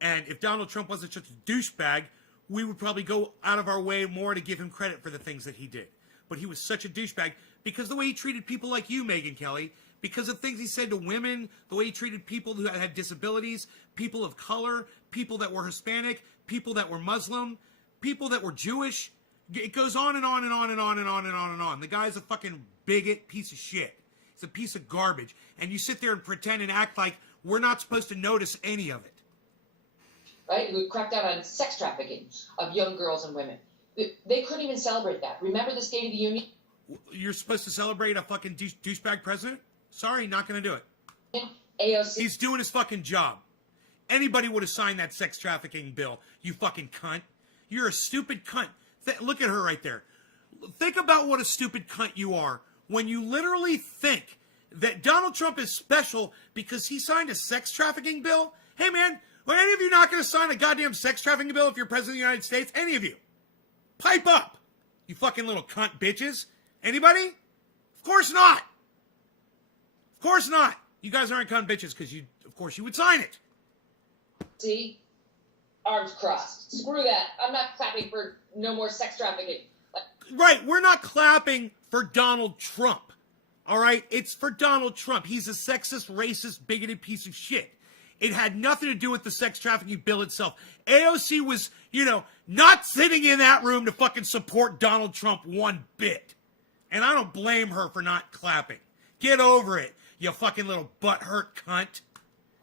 And if Donald Trump wasn't such a douchebag, we would probably go out of our way more to give him credit for the things that he did. But he was such a douchebag because the way he treated people like you, Megyn Kelly, because of things he said to women, the way he treated people who had disabilities, people of color, people that were Hispanic, people that were Muslim, people that were Jewish. It goes on and on and on and on and on and on and on. The guy's a fucking bigot piece of shit. He's a piece of garbage. And you sit there and pretend and act like we're not supposed to notice any of it. Right? Who cracked down on sex trafficking of young girls and women. They couldn't even celebrate that. Remember the State of the Union? You're supposed to celebrate a fucking douchebag president? Sorry, not going to do it. AOC. He's doing his fucking job. Anybody would have signed that sex trafficking bill, you fucking cunt. You're a stupid cunt. Look at her right there. Think about what a stupid cunt you are when you literally think that Donald Trump is special because he signed a sex trafficking bill. Hey, man. Well, any of you not going to sign a goddamn sex trafficking bill if you're president of the United States? Any of you? Pipe up, you fucking little cunt bitches. Anybody? Of course not. Of course not. You guys aren't cunt bitches because of course you would sign it. See? Arms crossed. Screw that. I'm not clapping for no more sex trafficking. Right, we're not clapping for Donald Trump. All right? It's for Donald Trump. He's a sexist, racist, bigoted piece of shit. It had nothing to do with the sex trafficking bill itself. AOC was, not sitting in that room to fucking support Donald Trump one bit. And I don't blame her for not clapping. Get over it, you fucking little butthurt cunt.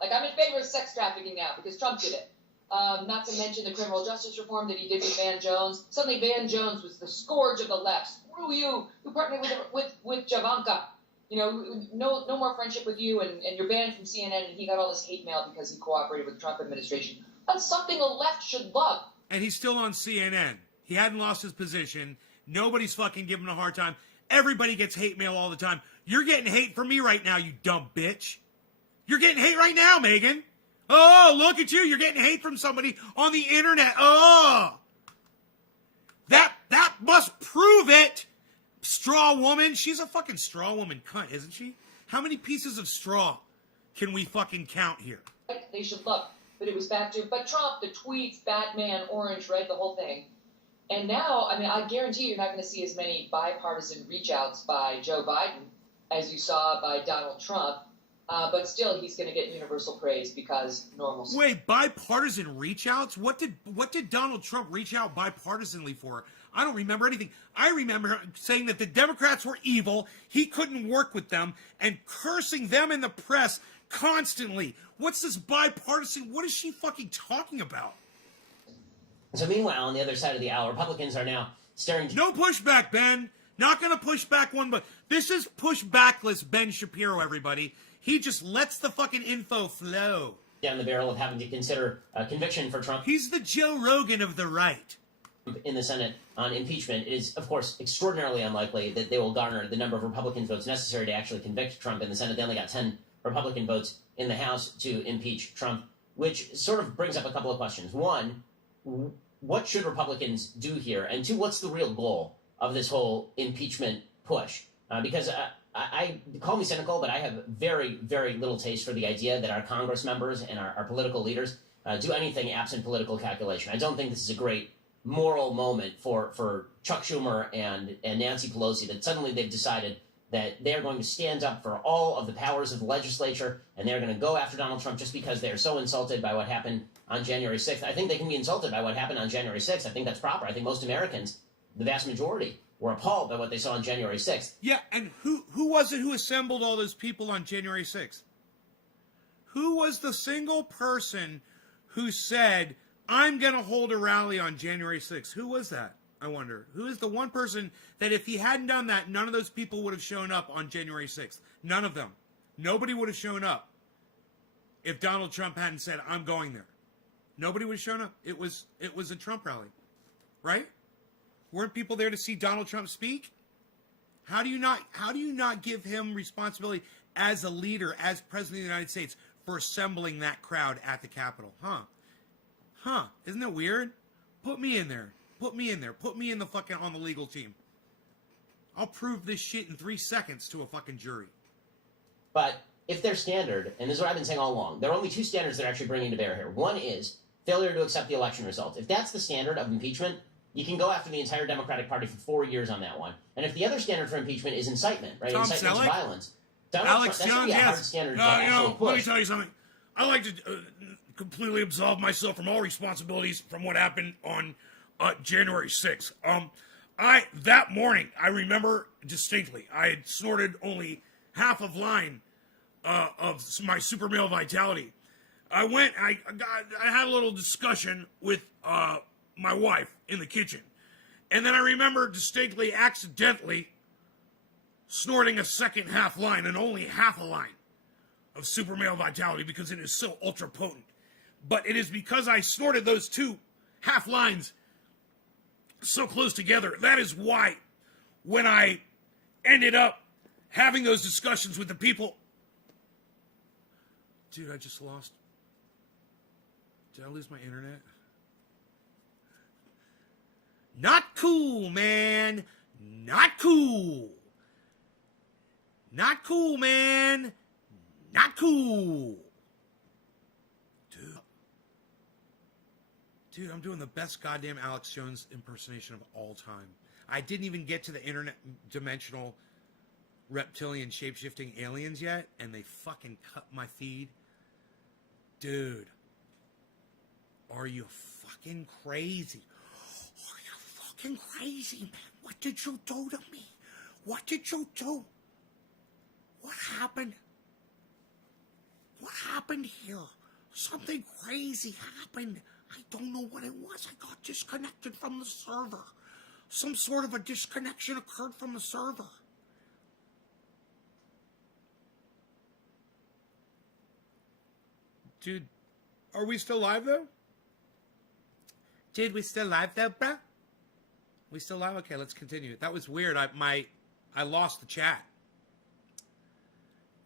Like, I'm in favor of sex trafficking now because Trump did it. Not to mention the criminal justice reform that he did with Van Jones. Suddenly Van Jones was the scourge of the left. Screw you. You partnered with Javanka. no more friendship with you, and you're banned from CNN, and he got all this hate mail because he cooperated with the Trump administration. That's something the left should love. And he's still on CNN. He hadn't lost his position. Nobody's fucking giving him a hard time. Everybody gets hate mail all the time. You're getting hate from me right now, you dumb bitch. You're getting hate right now, Megan. Oh, look at you. You're getting hate from somebody on the internet. Oh. That must prove it. Straw woman. She's a fucking straw woman cunt, isn't she? How many pieces of straw can we fucking count here? They should love. But it was back to, but Trump, the tweets, Batman, Orange, Red, the whole thing. And now, I mean, I guarantee you're not going to see as many bipartisan reach-outs by Joe Biden as you saw by Donald Trump. But still, he's going to get universal praise because normal. Wait, bipartisan reach-outs? What did Donald Trump reach out bipartisanly for? I don't remember anything. I remember saying that the Democrats were evil, he couldn't work with them, and cursing them in the press constantly. What's this bipartisan? What is she fucking talking about? So meanwhile, on the other side of the aisle, Republicans are now staring... No pushback, Ben. Not going to push back one, but this is pushbackless Ben Shapiro, everybody. He just lets the fucking info flow. Down the barrel of having to consider conviction for Trump. He's the Joe Rogan of the right. In the Senate on impeachment, it is, of course, extraordinarily unlikely that they will garner the number of Republican votes necessary to actually convict Trump in the Senate. They only got 10 Republican votes in the House to impeach Trump, which sort of brings up a couple of questions. One, what should Republicans do here? And two, what's the real goal of this whole impeachment push? Because I call me cynical, but I have very, very little taste for the idea that our Congress members and our political leaders do anything absent political calculation. I don't think this is a great moral moment for Chuck Schumer and Nancy Pelosi, that suddenly they've decided that they're going to stand up for all of the powers of the legislature, and they're going to go after Donald Trump just because they're so insulted by what happened on January 6th. I think they can be insulted by what happened on January 6th. I think that's proper. I think most Americans, the vast majority, were appalled by what they saw on January 6th. Yeah, and who was it who assembled all those people on January 6th? Who was the single person who said, I'm going to hold a rally on January 6th? Who was that, I wonder? Who is the one person that if he hadn't done that, none of those people would have shown up on January 6th? None of them. Nobody would have shown up if Donald Trump hadn't said, I'm going there. Nobody would have shown up. It was a Trump rally, right? Weren't people there to see Donald Trump speak? How do you not give him responsibility as a leader, as president of the United States, for assembling that crowd at the Capitol? Huh? Isn't that weird? Put me in there. Put me in there. Put me in the fucking on the legal team. I'll prove this shit in 3 seconds to a fucking jury. But if their standard, and this is what I've been saying all along, there are only two standards they're actually bringing to bear here. One is failure to accept the election results. If that's the standard of impeachment, you can go after the entire Democratic Party for 4 years on that one. And if the other standard for impeachment is incitement, right? Tom Incitement Selleck? to violence. Alex Trump, Jones, that's a hard yes. standard to Let actually me push. tell you something. I like to completely absolve myself from all responsibilities from what happened on January 6th. That morning, I remember distinctly, I had snorted only half of line of my super male vitality. I had a little discussion with my wife in the kitchen. And then I remember distinctly, accidentally, snorting a second half line and only half a line of super male vitality because it is so ultra potent. But it is because I snorted those two half lines so close together. That is why when I ended up having those discussions with the people... Dude, I just lost... Did I lose my internet? Not cool, man. Not cool. Not cool, man. Not cool. Dude, I'm doing the best goddamn Alex Jones impersonation of all time. I didn't even get to the internet dimensional reptilian shape-shifting aliens yet, and they fucking cut my feed. Dude. Are you fucking crazy? Are you fucking crazy, man? What did you do to me? What did you do? What happened? What happened here? Something crazy happened. I don't know what it was. I got disconnected from the server. Some sort of a disconnection occurred from the server. Dude, are we still live, though? Dude, we still live, though, bruh? We still live? Okay, let's continue. That was weird. I lost the chat.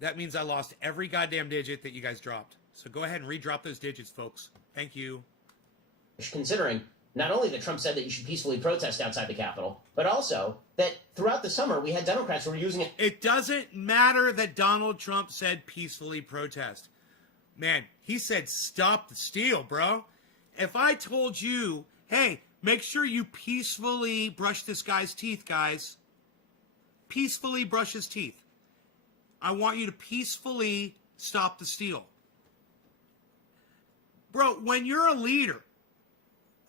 That means I lost every goddamn digit that you guys dropped. So go ahead and re-drop those digits, folks. Thank you. Considering not only that Trump said that you should peacefully protest outside the Capitol, but also that throughout the summer we had Democrats who were using it. It doesn't matter that Donald Trump said peacefully protest. Man, he said stop the steal, bro. If I told you, hey, make sure you peacefully brush this guy's teeth, guys. Peacefully brush his teeth. I want you to peacefully stop the steal. Bro, when you're a leader,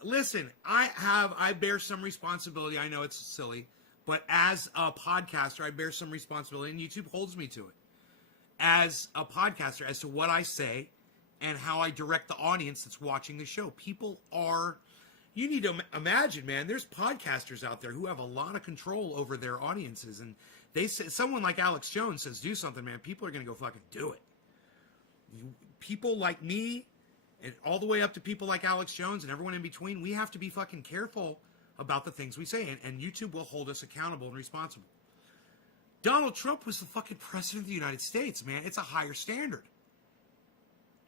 listen, I bear some responsibility. I know it's silly, but as a podcaster, I bear some responsibility, and YouTube holds me to it. As a podcaster, as to what I say and how I direct the audience that's watching the show. People are, you need to imagine, man, there's podcasters out there who have a lot of control over their audiences, and they say, someone like Alex Jones says, do something, man, people are going to go fucking do it. People like me, and all the way up to people like Alex Jones and everyone in between, we have to be fucking careful about the things we say, and YouTube will hold us accountable and responsible. Donald Trump was the fucking president of the United States, man. It's a higher standard.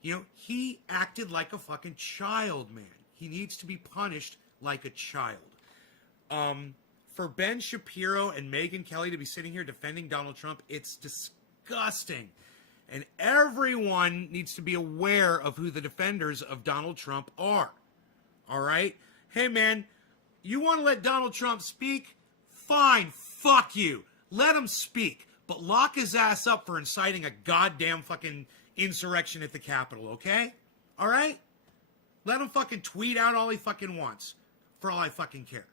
You know, he acted like a fucking child, man. He needs to be punished like a child. For Ben Shapiro and Megyn Kelly to be sitting here defending Donald Trump, it's disgusting. And everyone needs to be aware of who the defenders of Donald Trump are. All right? Hey, man, you want to let Donald Trump speak? Fine, fuck you. Let him speak. But lock his ass up for inciting a goddamn fucking insurrection at the Capitol, okay? All right? Let him fucking tweet out all he fucking wants. For all I fucking care.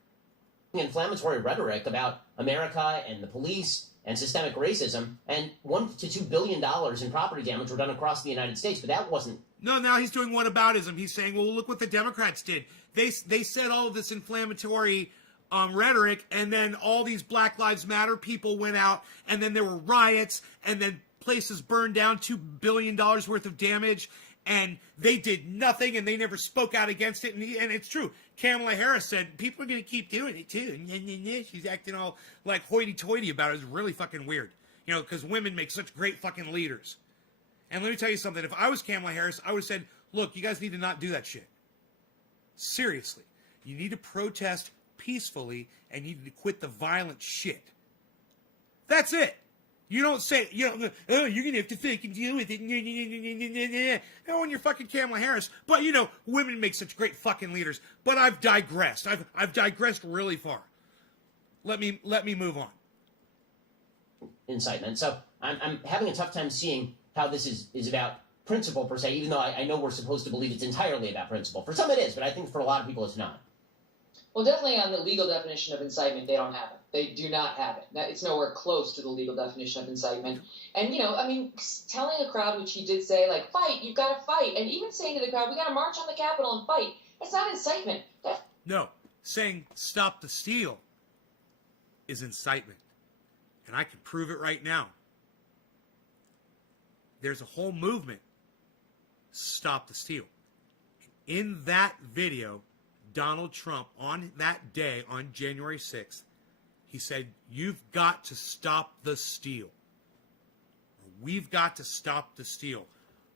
Inflammatory rhetoric about America and the police and systemic racism, and $1 to $2 billion in property damage were done across the United States, but that wasn't. No, now he's doing whataboutism. He's saying, well, look what the Democrats did. They said all of this inflammatory rhetoric, and then all these Black Lives Matter people went out, and then there were riots, and then places burned down, $2 billion worth of damage, and they did nothing, and they never spoke out against it. And it's true. Kamala Harris said, people are going to keep doing it, too. And she's acting all like hoity-toity about it. It's really fucking weird. You know, because women make such great fucking leaders. And let me tell you something. If I was Kamala Harris, I would have said, look, you guys need to not do that shit. Seriously. You need to protest peacefully, and you need to quit the violent shit. That's it. You don't say, you know, oh, you're going to have to fucking deal with it. No, when you're fucking Kamala Harris. But, you know, women make such great fucking leaders. But I've digressed. I've digressed really far. Let me move on. Incitement. So I'm having a tough time seeing how this is about principle, per se, even though I know we're supposed to believe it's entirely about principle. For some it is, but I think for a lot of people it's not. Well, definitely on the legal definition of incitement, they don't have it. They do not have it. It's nowhere close to the legal definition of incitement. And, you know, I mean, telling a crowd, which he did say, like, fight, you've got to fight. And even saying to the crowd, we got to march on the Capitol and fight. That's not incitement. No, saying stop the steal is incitement. And I can prove it right now. There's a whole movement, stop the steal. In that video, Donald Trump, on that day, on January 6th, he said, you've got to stop the steal. We've got to stop the steal.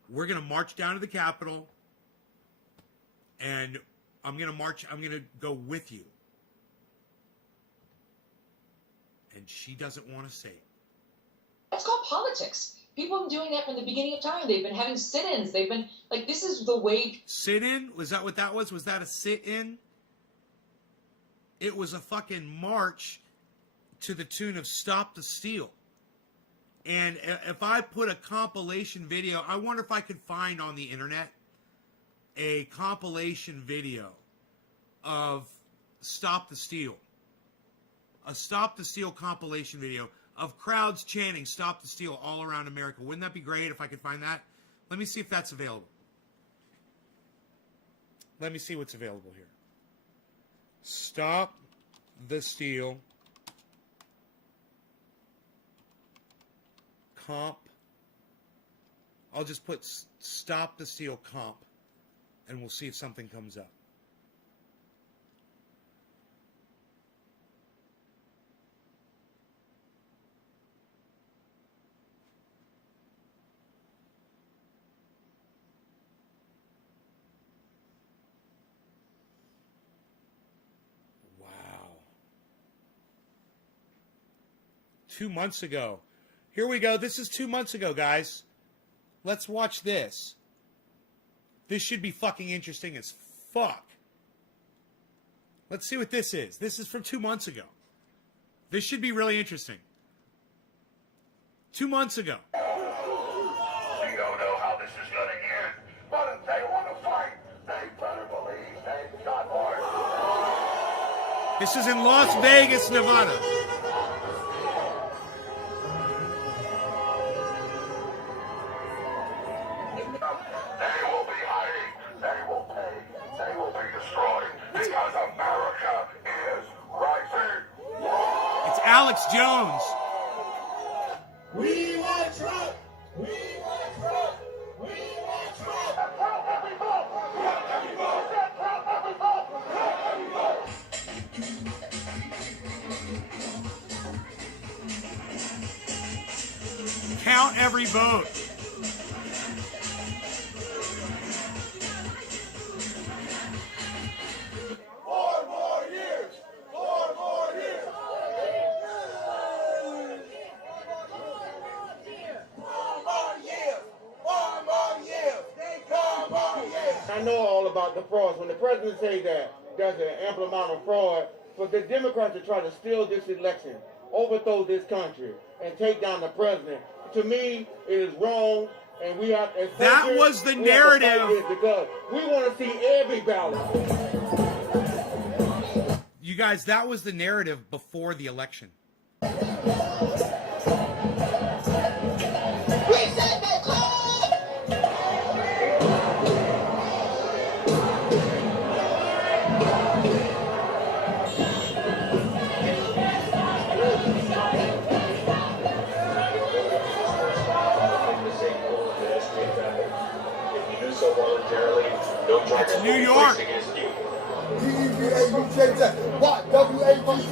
We're going to march down to the Capitol, and I'm going to go with you. And she doesn't want to say it. That's called politics. People have been doing that from the beginning of time. They've been having sit-ins. They've been, like, this is the way. Sit-in? Was that what that was? Was that a sit-in? It was a fucking march to the tune of Stop the Steal. And if I put a compilation video, I wonder if I could find on the internet a compilation video of Stop the Steal. A Stop the Steal compilation video of crowds chanting Stop the Steal all around America. Wouldn't that be great if I could find that? Let me see if that's available. Let me see what's available here. Stop the Steal I'll just put stop the steal comp, and we'll see if something comes up. Wow. 2 months ago. Here we go. This is 2 months ago, guys. Let's watch this. This should be fucking interesting as fuck. Let's see what this is. This is from 2 months ago. This should be really interesting. 2 months ago. We don't know how this is going to end, but if they want to fight, they better believe they've got heart. This is in Las Vegas, Nevada. They will be hiding, they will pay, they will be destroyed, because America is rising. It's Alex Jones. We want Trump! We want Trump! We want Trump! Trump every vote! Trump every vote! Trump every vote! Trump every vote! Count every vote. Four more years! 4 more years! 4 more years! 4 more years! 4 more years! I know all about the frauds. When the president say that there's an ample amount of fraud, for the Democrats to try to steal this election, overthrow this country, and take down the president, to me, it is wrong. And we have. That was the narrative. Because we want to see every ballot. You guys, that was the narrative before the election. It's New York. What? WABC.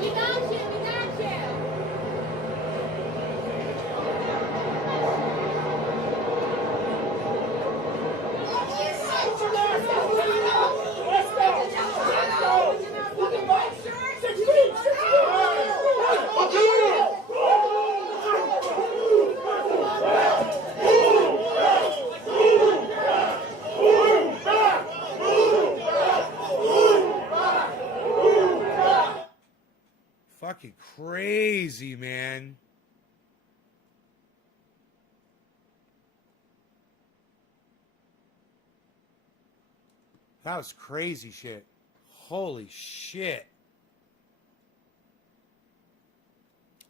We got you. Fucking crazy, man. That was crazy shit. Holy shit.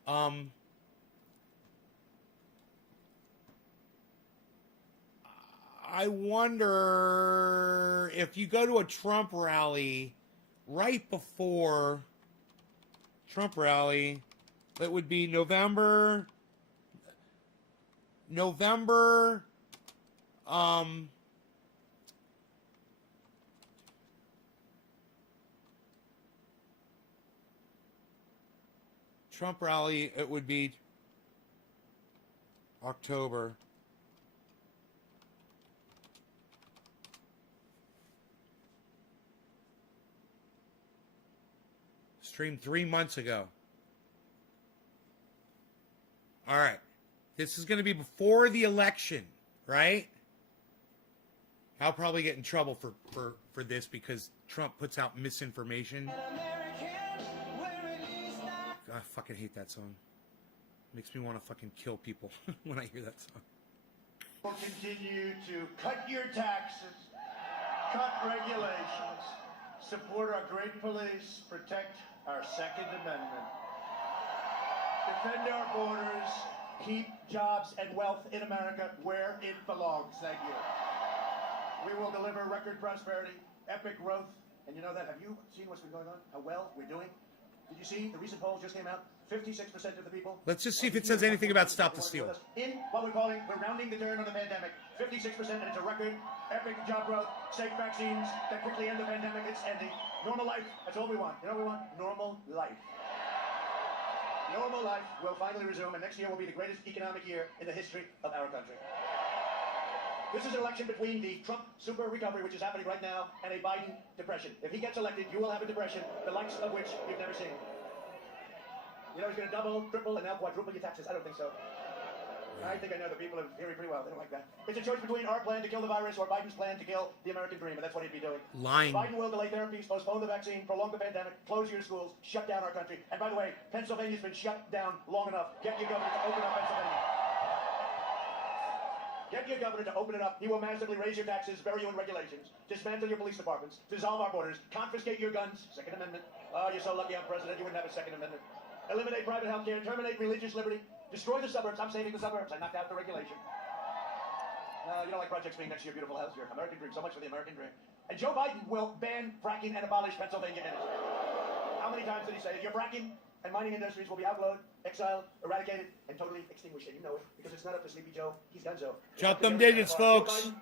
I wonder if you go to a Trump rally right before Trump rally, that would be November, Trump rally, it would be October. Streamed 3 months ago. All right. This is going to be before the election, right? I'll probably get in trouble for this because Trump puts out misinformation. I fucking hate that song. Makes me want to fucking kill people when I hear that song. We'll continue to cut your taxes, cut regulations, support our great police, protect our Second Amendment, defend our borders, keep jobs and wealth in America where it belongs. Thank you. We will deliver record prosperity, epic growth, and you know that. Have you seen what's been going on? How well we're doing? Did you see the recent polls just came out? 56% of the people. Let's just see if it says anything about Stop the Steal. In what we're calling, we're rounding the turn on the pandemic. 56%, and it's a record, epic job growth, safe vaccines that quickly end the pandemic. It's ending. Normal life, that's all we want. You know what we want? Normal life. Normal life will finally resume, and next year will be the greatest economic year in the history of our country. This is an election between the Trump super recovery, which is happening right now, and a Biden depression. If he gets elected, you will have a depression, the likes of which you've never seen. You know he's going to double, triple, and now quadruple your taxes. I don't think so. I think I know the people of Erie pretty well. They don't like that. It's a choice between our plan to kill the virus or Biden's plan to kill the American dream, and that's what he'd be doing. Lying. Biden will delay therapies, postpone the vaccine, prolong the pandemic, close your schools, shut down our country. And by the way, Pennsylvania's been shut down long enough. Get your governor to open up Pennsylvania. Get your governor to open it up. He will massively raise your taxes, bury you in regulations, dismantle your police departments, dissolve our borders, confiscate your guns. Second Amendment. Oh, you're so lucky I'm president, you wouldn't have a Second Amendment. Eliminate private health care, terminate religious liberty, destroy the suburbs. I'm saving the suburbs. I knocked out the regulation. You don't like projects being next to your beautiful house. Your American dream. So much for the American dream. And Joe Biden will ban fracking and abolish Pennsylvania energy. How many times did he say it? Your fracking and mining industries will be outlawed, exiled, eradicated, and totally extinguished. And you know it because it's not up to Sleepy Joe. He's done so. Drop them digits, folks.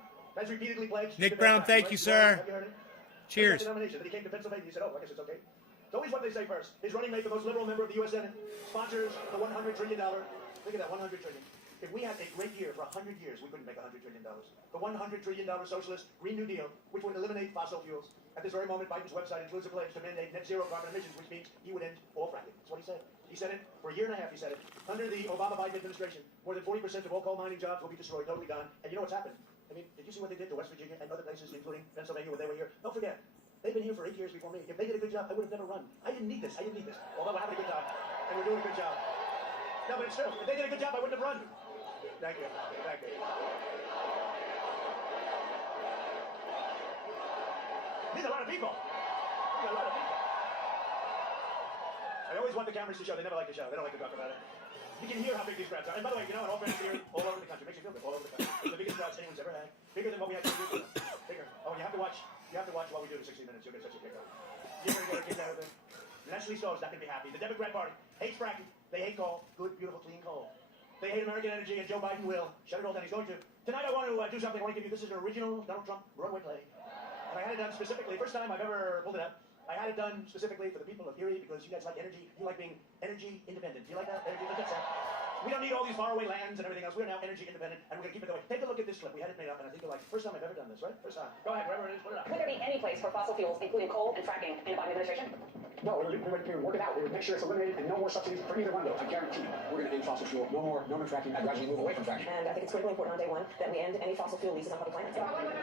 Has repeatedly pledged. Nick Brown, thank you, sir. Have you heard it? Cheers. Then he came to Pennsylvania. He said, "Oh, I guess it's okay." It's always what they say first. His running mate, the most liberal member of the U.S. Senate, sponsors the $100 trillion. Think of that, $100 trillion. If we had a great year for 100 years, we couldn't make $100 trillion. The $100 trillion socialist Green New Deal, which would eliminate fossil fuels. At this very moment, Biden's website includes a pledge to mandate net zero carbon emissions, which means he would end all fracking. That's what he said. He said it for a year and a half. He said it. Under the Obama-Biden administration, more than 40% of all coal mining jobs will be destroyed, totally gone. And you know what's happened? I mean, did you see what they did to West Virginia and other places, including Pennsylvania, when they were here? Don't forget. They've been here for 8 years before me. If they did a good job, I would have never run. I didn't need this. Although we're having a good time. And we're doing a good job. No, but it's true. If they did a good job, I wouldn't have run. Thank you. Thank you. These are a lot of people. These are a lot of people. I always want the cameras to show. They never like to show. They don't like to talk about it. You can hear how big these crowds are. And by the way, you know, in all fairness here, all over the country. Makes you feel good. All over the country. It's the biggest crowds anyone's ever had. Bigger than what we actually do. Bigger. Oh, you have to watch. You have to watch what we do in 60 minutes. You'll get such a kick out. You're going to get a kick out of it. Leslie Stowe's not going to be happy. The Democrat Party hates fracking. They hate coal. Good, beautiful, clean coal. They hate American energy, and Joe Biden will shut it all down. He's going to. Tonight I want to do something. I want to give you, this is an original Donald Trump Broadway play. And I had it done specifically, first time I've ever pulled it up. I had it done specifically for the people of Erie because you guys like energy. You like being energy independent. Do you like that? Energy, that's that. We don't need all these faraway lands and everything else. We're now energy independent, and we're going to keep it that way. Take a look at this clip. We had it made up, and I think you'll like it. First time I've ever done this, right? First time. Go ahead, wherever it is, put it up. Would there be any place for fossil fuels, including coal and fracking, in a Biden administration? No, we would work it out. We would make sure it's eliminated and no more subsidies for either one of those. I guarantee you, we're going to end fossil fuel. No more fracking. I'd gradually move away from fracking. And I think it's critically important on day one that we end any fossil fuel leases on public lands. They want to do the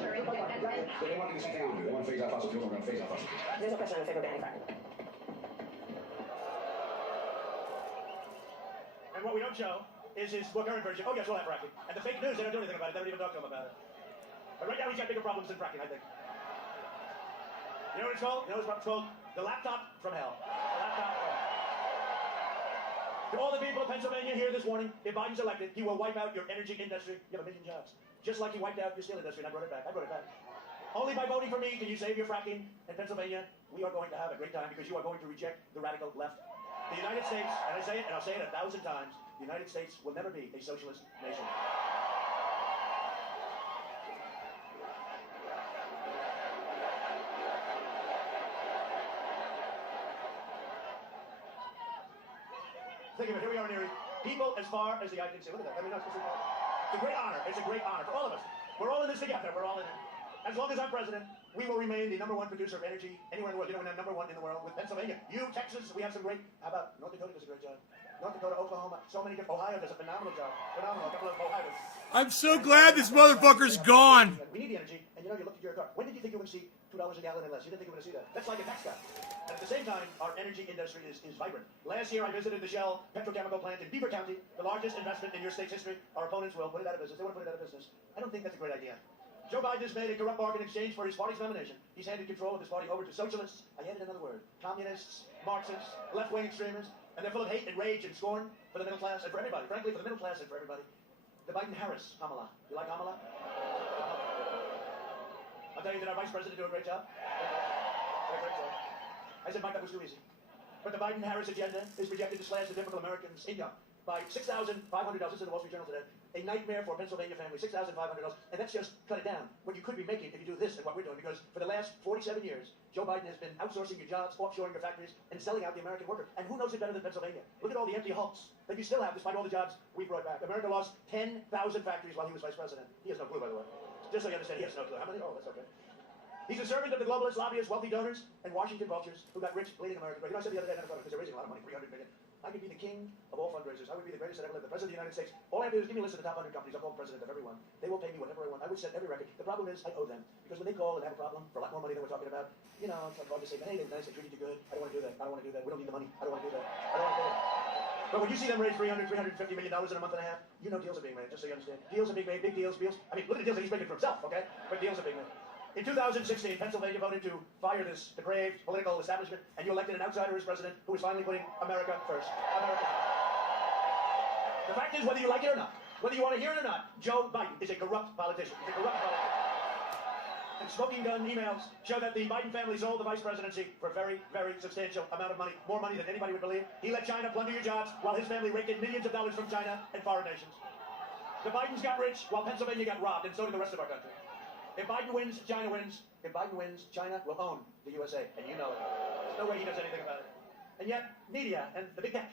same thing I want to do. They want to phase out fossil fuels. We're going to phase out fossil fuels. There's no question I'm in favor of banning fracking. And what we don't show is his more current version. Oh, yes, we'll have fracking. And the fake news, they don't do anything about it. They don't even talk to him about it. But right now, he's got bigger problems than fracking, I think. You know what it's called? You know what it's called? The laptop from hell. The laptop from hell. To all the people of Pennsylvania, hear this warning. If Biden's elected, he will wipe out your energy industry. You have 1 million jobs. Just like he wiped out your steel industry, and I brought it back. Only by voting for me can you save your fracking in Pennsylvania. We are going to have a great time because you are going to reject the radical left. The United States, and I say it, and I'll say it 1,000 times, the United States will never be a socialist nation. Think of it, here we are in Erie. People as far as the eye can see. Look at that. I mean, it's a great honor. It's a great honor for all of us. We're all in this together. We're all in it. As long as I'm president, we will remain the #1 producer of energy anywhere in the world. You know, we're #1 in the world with Pennsylvania. You, Texas, we have some great. How about North Dakota does a great job. North Dakota, Oklahoma, so many different. Ohio does a phenomenal job. Phenomenal. A couple of Ohio's. I'm so glad this motherfucker's gone. We need the energy, and you know, you looked at your car. When did you think you would see $2 a gallon and less? You didn't think you would see that. That's like a tax cut. And at the same time, our energy industry is vibrant. Last year, I visited the Shell petrochemical plant in Beaver County, the largest investment in your state's history. Our opponents will put it out of business. They want to put it out of business. I don't think that's a great idea. Joe Biden has made a corrupt bargain in exchange for his party's nomination. He's handed control of his party over to socialists. I added another word. Communists, Marxists, left-wing extremists, and they're full of hate and rage and scorn for the middle class and for everybody. Frankly, for the middle class and for everybody. The Biden-Harris Kamala. You like Kamala? I'll tell you, did our vice president do a great job? A great job. I said, Mike, that was too easy. But the Biden-Harris agenda is projected to slash the typical American's income by $6,500. This is the Wall Street Journal today. A nightmare for a Pennsylvania family, $6,500. And that's just cut it down. What you could be making if you do this and what we're doing. Because for the last 47 years, Joe Biden has been outsourcing your jobs, offshoring your factories, and selling out the American worker. And who knows it better than Pennsylvania? Look at all the empty hulks that you still have despite all the jobs we brought back. America lost 10,000 factories while he was vice president. He has no clue, by the way. Just so you understand, he has no clue. How many? Oh, that's okay. He's a servant of the globalists, lobbyists, wealthy donors, and Washington vultures who got rich bleeding America. You know, I said the other day, because they're raising a lot of money, $300 million. I could be the king of all fundraisers. I would be the greatest that ever lived, the president of the United States. All I have to do is give me a list of the top 100 companies. I'll call president of everyone. They will pay me whatever I want. I would set every record. The problem is I owe them. Because when they call and have a problem for a lot more money than we're talking about, you know, it's like I'll just say, hey, they're nice, they treated you good. I don't want to do that. I don't want to do that. We don't need the money. I don't want to do that. I don't want to do that. But when you see them raise $350 million in a month and a half, you know deals are being made, just so you understand. Deals are being made, big deals, deals. I mean, look at the deals that he's making for himself, okay? But deals are being made. In 2016, Pennsylvania voted to fire this depraved political establishment, and you elected an outsider as president who is finally putting America first. America first. The fact is, whether you like it or not, whether you want to hear it or not, Joe Biden is a corrupt politician. He's a corrupt politician. And smoking gun emails show that the Biden family sold the vice presidency for a very, very substantial amount of money, more money than anybody would believe. He let China plunder your jobs while his family raked in millions of dollars from China and foreign nations. The Bidens got rich while Pennsylvania got robbed, and so did the rest of our country. If Biden wins, China wins. If Biden wins, China will own the USA, and you know it. There's no way he does anything about it. And yet, media and the big tech,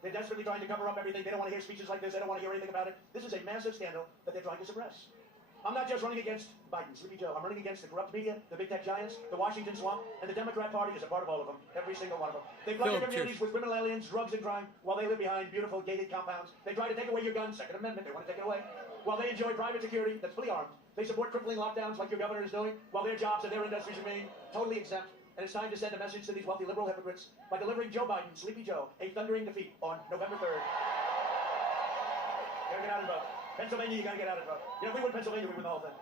they're desperately trying to cover up everything. They don't want to hear speeches like this. They don't want to hear anything about it. This is a massive scandal that they're trying to suppress. I'm not just running against Biden, Sleepy Joe. I'm running against the corrupt media, the big tech giants, the Washington swamp, and the Democrat Party is a part of all of them. Every single one of them. They flood your communities with criminal aliens, drugs, and crime while they live behind beautiful gated compounds. They try to take away your guns, Second Amendment, they want to take it away. While they enjoy private security that's fully armed. They support crippling lockdowns like your governor is doing, while their jobs and their industries remain totally exempt. And it's time to send a message to these wealthy liberal hypocrites by delivering Joe Biden, Sleepy Joe, a thundering defeat on November 3rd. You gotta get out and vote. Pennsylvania, you gotta get out and vote. You know, if we win Pennsylvania, we win the whole thing.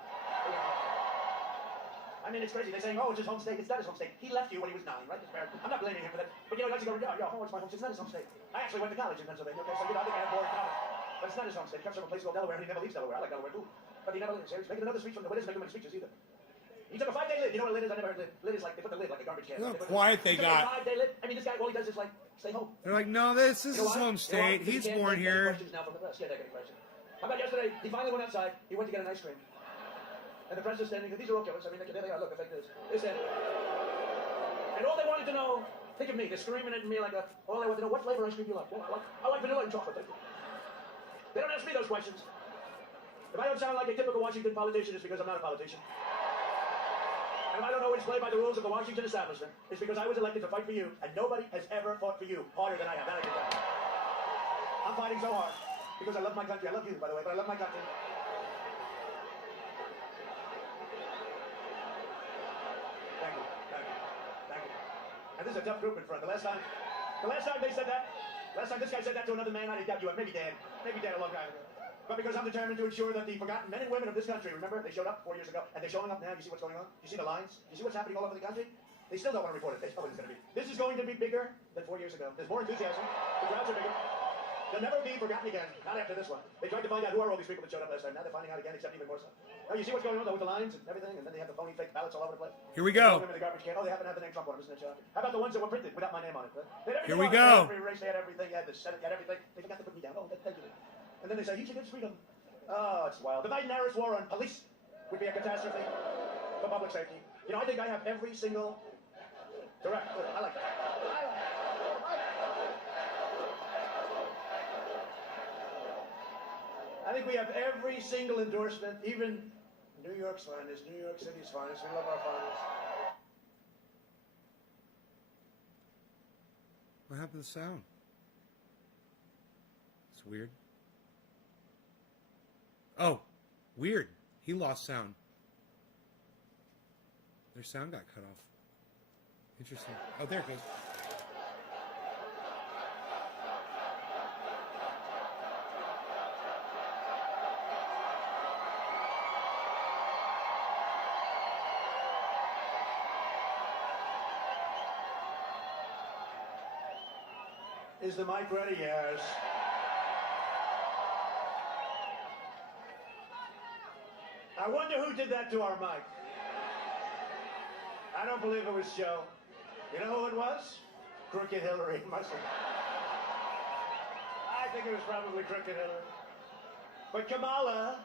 I mean, it's crazy. They're saying, oh, it's his home state. It's not his home state. He left you when he was 9, right? I'm not blaming him for that. But, you know, he likes to go, oh, it's my home state. It's not his home state. I actually went to college in Pennsylvania, okay? So, you know, I think I have more in common. But it's not his home state. He comes from a place called Delaware, and he never leaves Delaware. I like Delaware, too. But he never leaves. He's making another speech from the... Well, he doesn't make many speeches, either. He took a 5-day lid. You know what a lid is? I never heard lid. Lid is like, they put the lid like a garbage can. Look how quiet they got. A 5-day lid. I mean, this guy, all he does is, like, stay home. They're like, no, this is his home state. He's born here. Now from the press. Can't take any questions. How about yesterday? He finally went outside. He went to get an ice cream. And the press is standing. These are all killers. I mean, there they are. Look, the fake news. They're standing. And all they wanted to know, think of me. They're screaming at me like a, all they want to know, what flavor ice cream do you like? Well, I like vanilla and chocolate. They don't ask me those questions. If I don't sound like a typical Washington politician, it's because I'm not a politician. And if I don't always play by the rules of the Washington establishment, it's because I was elected to fight for you, and nobody has ever fought for you harder than I have. That I can tell you. I'm fighting so hard because I love my country. I love you, by the way, but I love my country. Thank you. And this is a tough group in front. The last time they said that, last time this guy said that to another man, I'd doubt you. Maybe dead a long time ago. But because I'm determined to ensure that the forgotten men and women of this country, remember, they showed up 4 years ago, and they're showing up now. You see what's going on? You see the lines? You see what's happening all over the country? They still don't want to report it. They know what it's going to be. This is going to be bigger than 4 years ago. There's more enthusiasm. The crowds are bigger. They'll never be forgotten again. Not after this one. They tried to find out who are all these people that showed up last time. Now they're finding out again, except even more so. Now you see what's going on though with the lines and everything, and then they have the phony fake ballots all over the place. Here we go. The garbage can. Oh, they happen to have the name Trump on them, isn't it, John? How about the ones that were printed without my name on it? Here we go. Every race, they had everything. They had the Senate, they had everything. They forgot to put me down. Oh, thank you. And then they say, he's against freedom. Oh, it's wild. The Biden-Harris war on police would be a catastrophe for public safety. You know, I think I have every single direct. I like that. I think we have every single endorsement, even New York's finest, New York City's finest. We love our finest. What happened to the sound? It's weird. Oh, weird. He lost sound. Their sound got cut off. Interesting. Oh, there it goes. Is the mic ready? Yes. I wonder who did that to our mic. I don't believe it was Joe. You know who it was? Crooked Hillary. I think it was probably Crooked Hillary. But Kamala,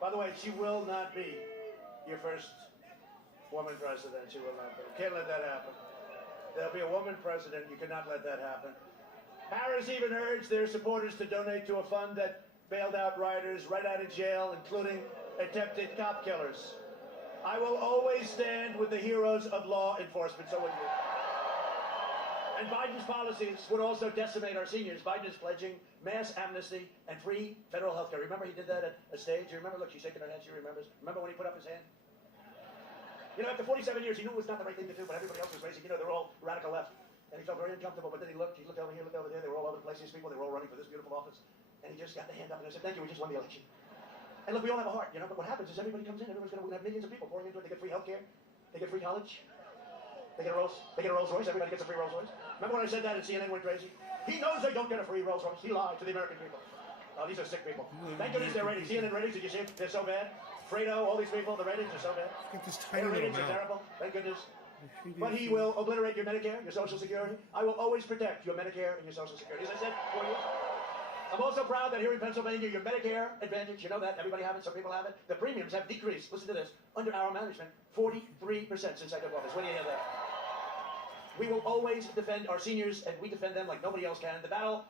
by the way, she will not be your first woman president. She will not be. Can't let that happen. There'll be a woman president. You cannot let that happen. Harris even urged their supporters to donate to a fund that bailed out rioters right out of jail, including attempted cop killers. I will always stand with the heroes of law enforcement, so would you. And Biden's policies would also decimate our seniors. Biden is pledging mass amnesty and free federal health care. Remember he did that at a stage? You remember? Look, she's shaking her head. She remembers. Remember when he put up his hand? You know, after 47 years, he knew it was not the right thing to do, but everybody else was raising. You know, they're all radical left. And he felt very uncomfortable, but then he looked over here, looked over there. They were all over the place, these people. They were all running for this beautiful office. And he just got the hand up and he said, thank you, we just won the election. And look, we all have a heart, you know, but what happens is everybody comes in, we're going to have millions of people pouring into it. They get free health care. They get free college. They get a Rolls Royce. Everybody gets a free Rolls Royce. Remember when I said that and CNN went crazy? He knows they don't get a free Rolls Royce. He lied to the American people. Oh, these are sick people. Thank goodness their ratings. CNN ratings, did you see them? They're so bad. Fredo, all these people, the ratings are so bad. Their ratings are terrible. Thank goodness. But he will obliterate your Medicare, your Social Security. I will always protect your Medicare and your Social Security. As I said, for you. I'm also proud that here in Pennsylvania, your Medicare Advantage, you know that, everybody have it, some people have it. The premiums have decreased, listen to this, under our management, 43% since I took office. When do you hear that? We will always defend our seniors, and we defend them like nobody else can. The battle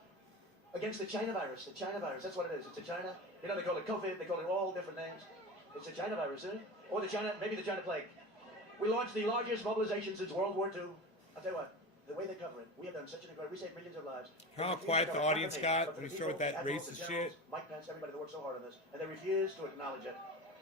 against the China virus, that's what it is. It's a China, you know, they call it COVID, they call it all different names. It's a China virus, isn't it? Or maybe the China plague. We launched the largest mobilization since World War II. I'll tell you what, the way they cover it, we have done such an incredible, we saved millions of lives. How quiet the audience got when you start with that racist shit. Mike Pence, everybody that worked so hard on this, and they refuse to acknowledge it.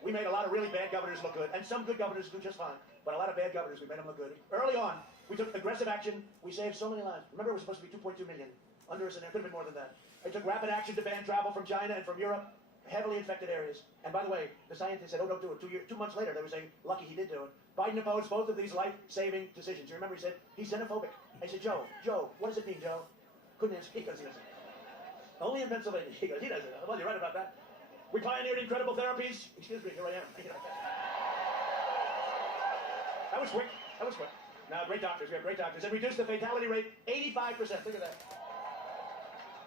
We made a lot of really bad governors look good, and some good governors do just fine, but a lot of bad governors, we made them look good. Early on, we took aggressive action. We saved so many lives. Remember, it was supposed to be 2.2 million under us, and there could have been more than that. I took rapid action to ban travel from China and from Europe, heavily infected areas. And by the way, the scientists said, oh, don't do it. 2 months later, they were saying, lucky he did do it. Biden opposed both of these life-saving decisions. You remember he said, he's xenophobic. I said, Joe, what does it mean, Joe? Couldn't answer. He goes, only in Pennsylvania. He goes, he doesn't know. Well, you're right about that. We pioneered incredible therapies. Excuse me, here I am. That was quick. Now, great doctors. We have great doctors. And reduced the fatality rate 85%. Think of that.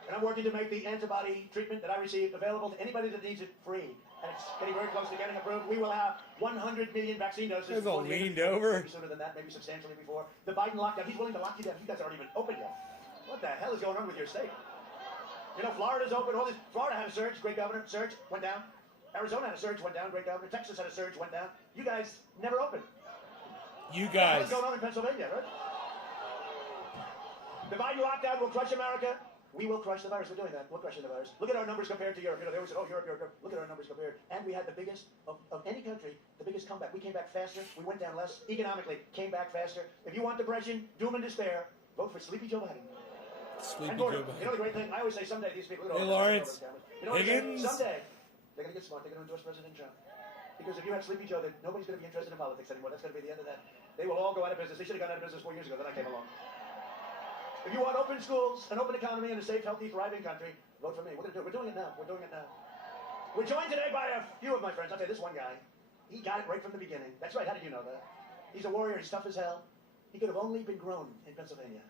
And I'm working to make the antibody treatment that I received available to anybody that needs it free. And it's getting very close to getting approved. We will have 100 million vaccine doses. There's all leaned over. Maybe sooner than that, maybe substantially before. The Biden lockdown, he's willing to lock you down. You guys aren't even open yet. What the hell is going on with your state? You know, Florida's open. All this. Florida had a surge, great governor. Surge, went down. Arizona had a surge, went down, great governor. Texas had a surge, went down. You guys never opened. You guys. What's going on in Pennsylvania, right? The Biden lockdown will crush America. We will crush the virus. We're doing that. We're crushing the virus. Look at our numbers compared to Europe. You know, they always say, oh, Europe. Look at our numbers compared. And we had the biggest, of any country, the biggest comeback. We came back faster. We went down less. Economically, came back faster. If you want depression, doom and despair, vote for Sleepy Joe Biden. Sleepy Joe Biden. You know the great thing? I always say someday these people... Hey, Lawrence. You know what Higgins. someday, they're going to get smart. They're going to endorse President Trump. Because if you have Sleepy Joe, then nobody's going to be interested in politics anymore. That's going to be the end of that. They will all go out of business. They should have gone out of business 4 years ago. Then I came along. If you want open schools, an open economy, and a safe, healthy, thriving country, vote for me. We're going to do it. We're doing it now. We're doing it now. We're joined today by a few of my friends. I'll tell you, this one guy, he got it right from the beginning. That's right. How did you know that? He's a warrior. He's tough as hell. He could have only been grown in Pennsylvania.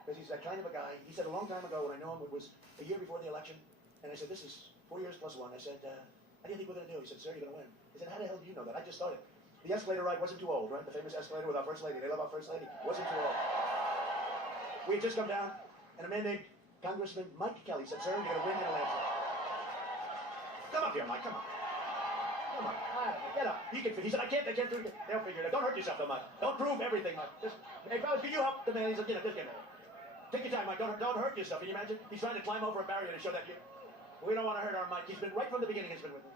Because he's that kind of a guy. He said a long time ago when I know him, it was a year before the election, and I said, this is 4 years plus 1. I said, how do you think we're going to do? He said, sir, you're going to win. He said, how the hell do you know that? I just started. The escalator ride wasn't too old, right? The famous escalator with our First Lady. They love our First Lady. Wasn't too old. We had just come down, and a man named Congressman Mike Kelly said, sir, you're going to win in a landslide. Come up here, Mike. Come on. Come on. Get up. He said, I can't do it. They'll figure it out. Don't hurt yourself, though, Mike. Don't prove everything, Mike. Hey, fellas, can you help the man? He said, just get him. Take your time, Mike. Don't hurt yourself. Can you imagine? He's trying to climb over a barrier to show that you... We don't want to hurt our Mike. He's been right from the beginning. He's been with me.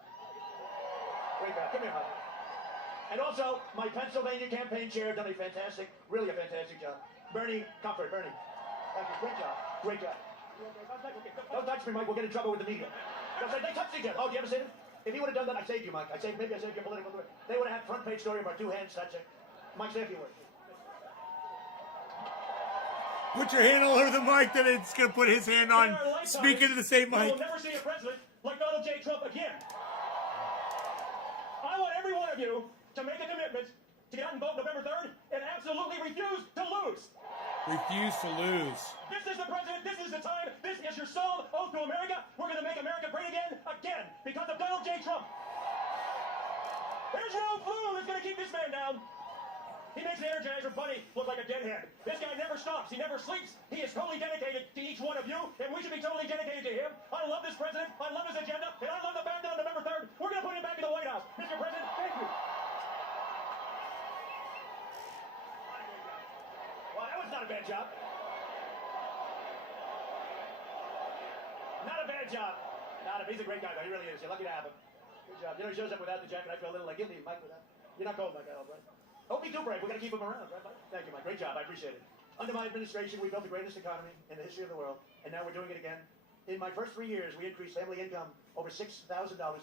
Great guy. Come here, Mike. And also, my Pennsylvania campaign chair done really a fantastic job. Bernie Comfort. Bernie. Thank you. Great job. Great job. Don't touch me, Mike. We'll get in trouble with the media. They touched each other. Oh, do you ever see it? If he would have done that, I saved you, Mike. Maybe I saved your political career. They would have had front page story of our 2 hands touching. Mike, say a few words. Put your hand all over the mic, then it's going to put his hand on speaking to the same mic. We'll never see a president like Donald J. Trump again. I want every one of you to make a commitment to get out and vote November 3rd and absolutely refuse to lose. Refuse to lose. This is the president. This is the time. This is your solemn oath to America. We're going to make America great again, because of Donald J. Trump. There's your own flu that's going to keep this man down. He makes the Energizer Bunny look like a deadhead. This guy never stops. He never sleeps. He is totally dedicated to each one of you, and we should be totally dedicated to him. I love this president. I love his agenda, and I love the fact that on November 3rd, we're going to put him back in the White House. Mr. President, thank you. Well, that was not a bad job. Not a bad job. He's a great guy, though. He really is. You're lucky to have him. Good job. You know, he shows up without the jacket. I feel a little like, give me Mike without. You're not cold, Mike, I hope, right? Don't be too brave. We're going to keep him around, right, Mike? Thank you, Mike. Great job. I appreciate it. Under my administration, we built the greatest economy in the history of the world, and now we're doing it again. In my first 3 years, we increased family income over $6,000.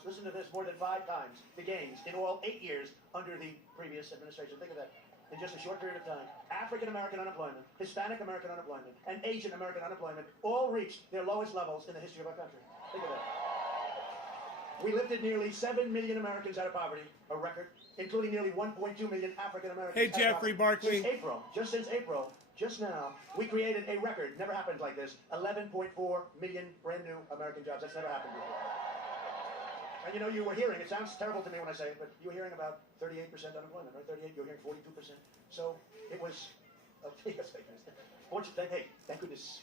Listen to this, more than 5 times the gains in all 8 years under the previous administration. Think of that. In just a short period of time, African American unemployment, Hispanic American unemployment, and Asian American unemployment all reached their lowest levels in the history of our country. Think of that. We lifted nearly 7 million Americans out of poverty, a record, including nearly 1.2 million African Americans. Hey, Jeffrey Barkley. Since April, just now, we created a record, never happened like this, 11.4 million brand new American jobs. That's never happened before. And you know, you were hearing, it sounds terrible to me when I say it, but you were hearing about 38% unemployment, right? 38, you were hearing 42%. So it was, hey, thank goodness.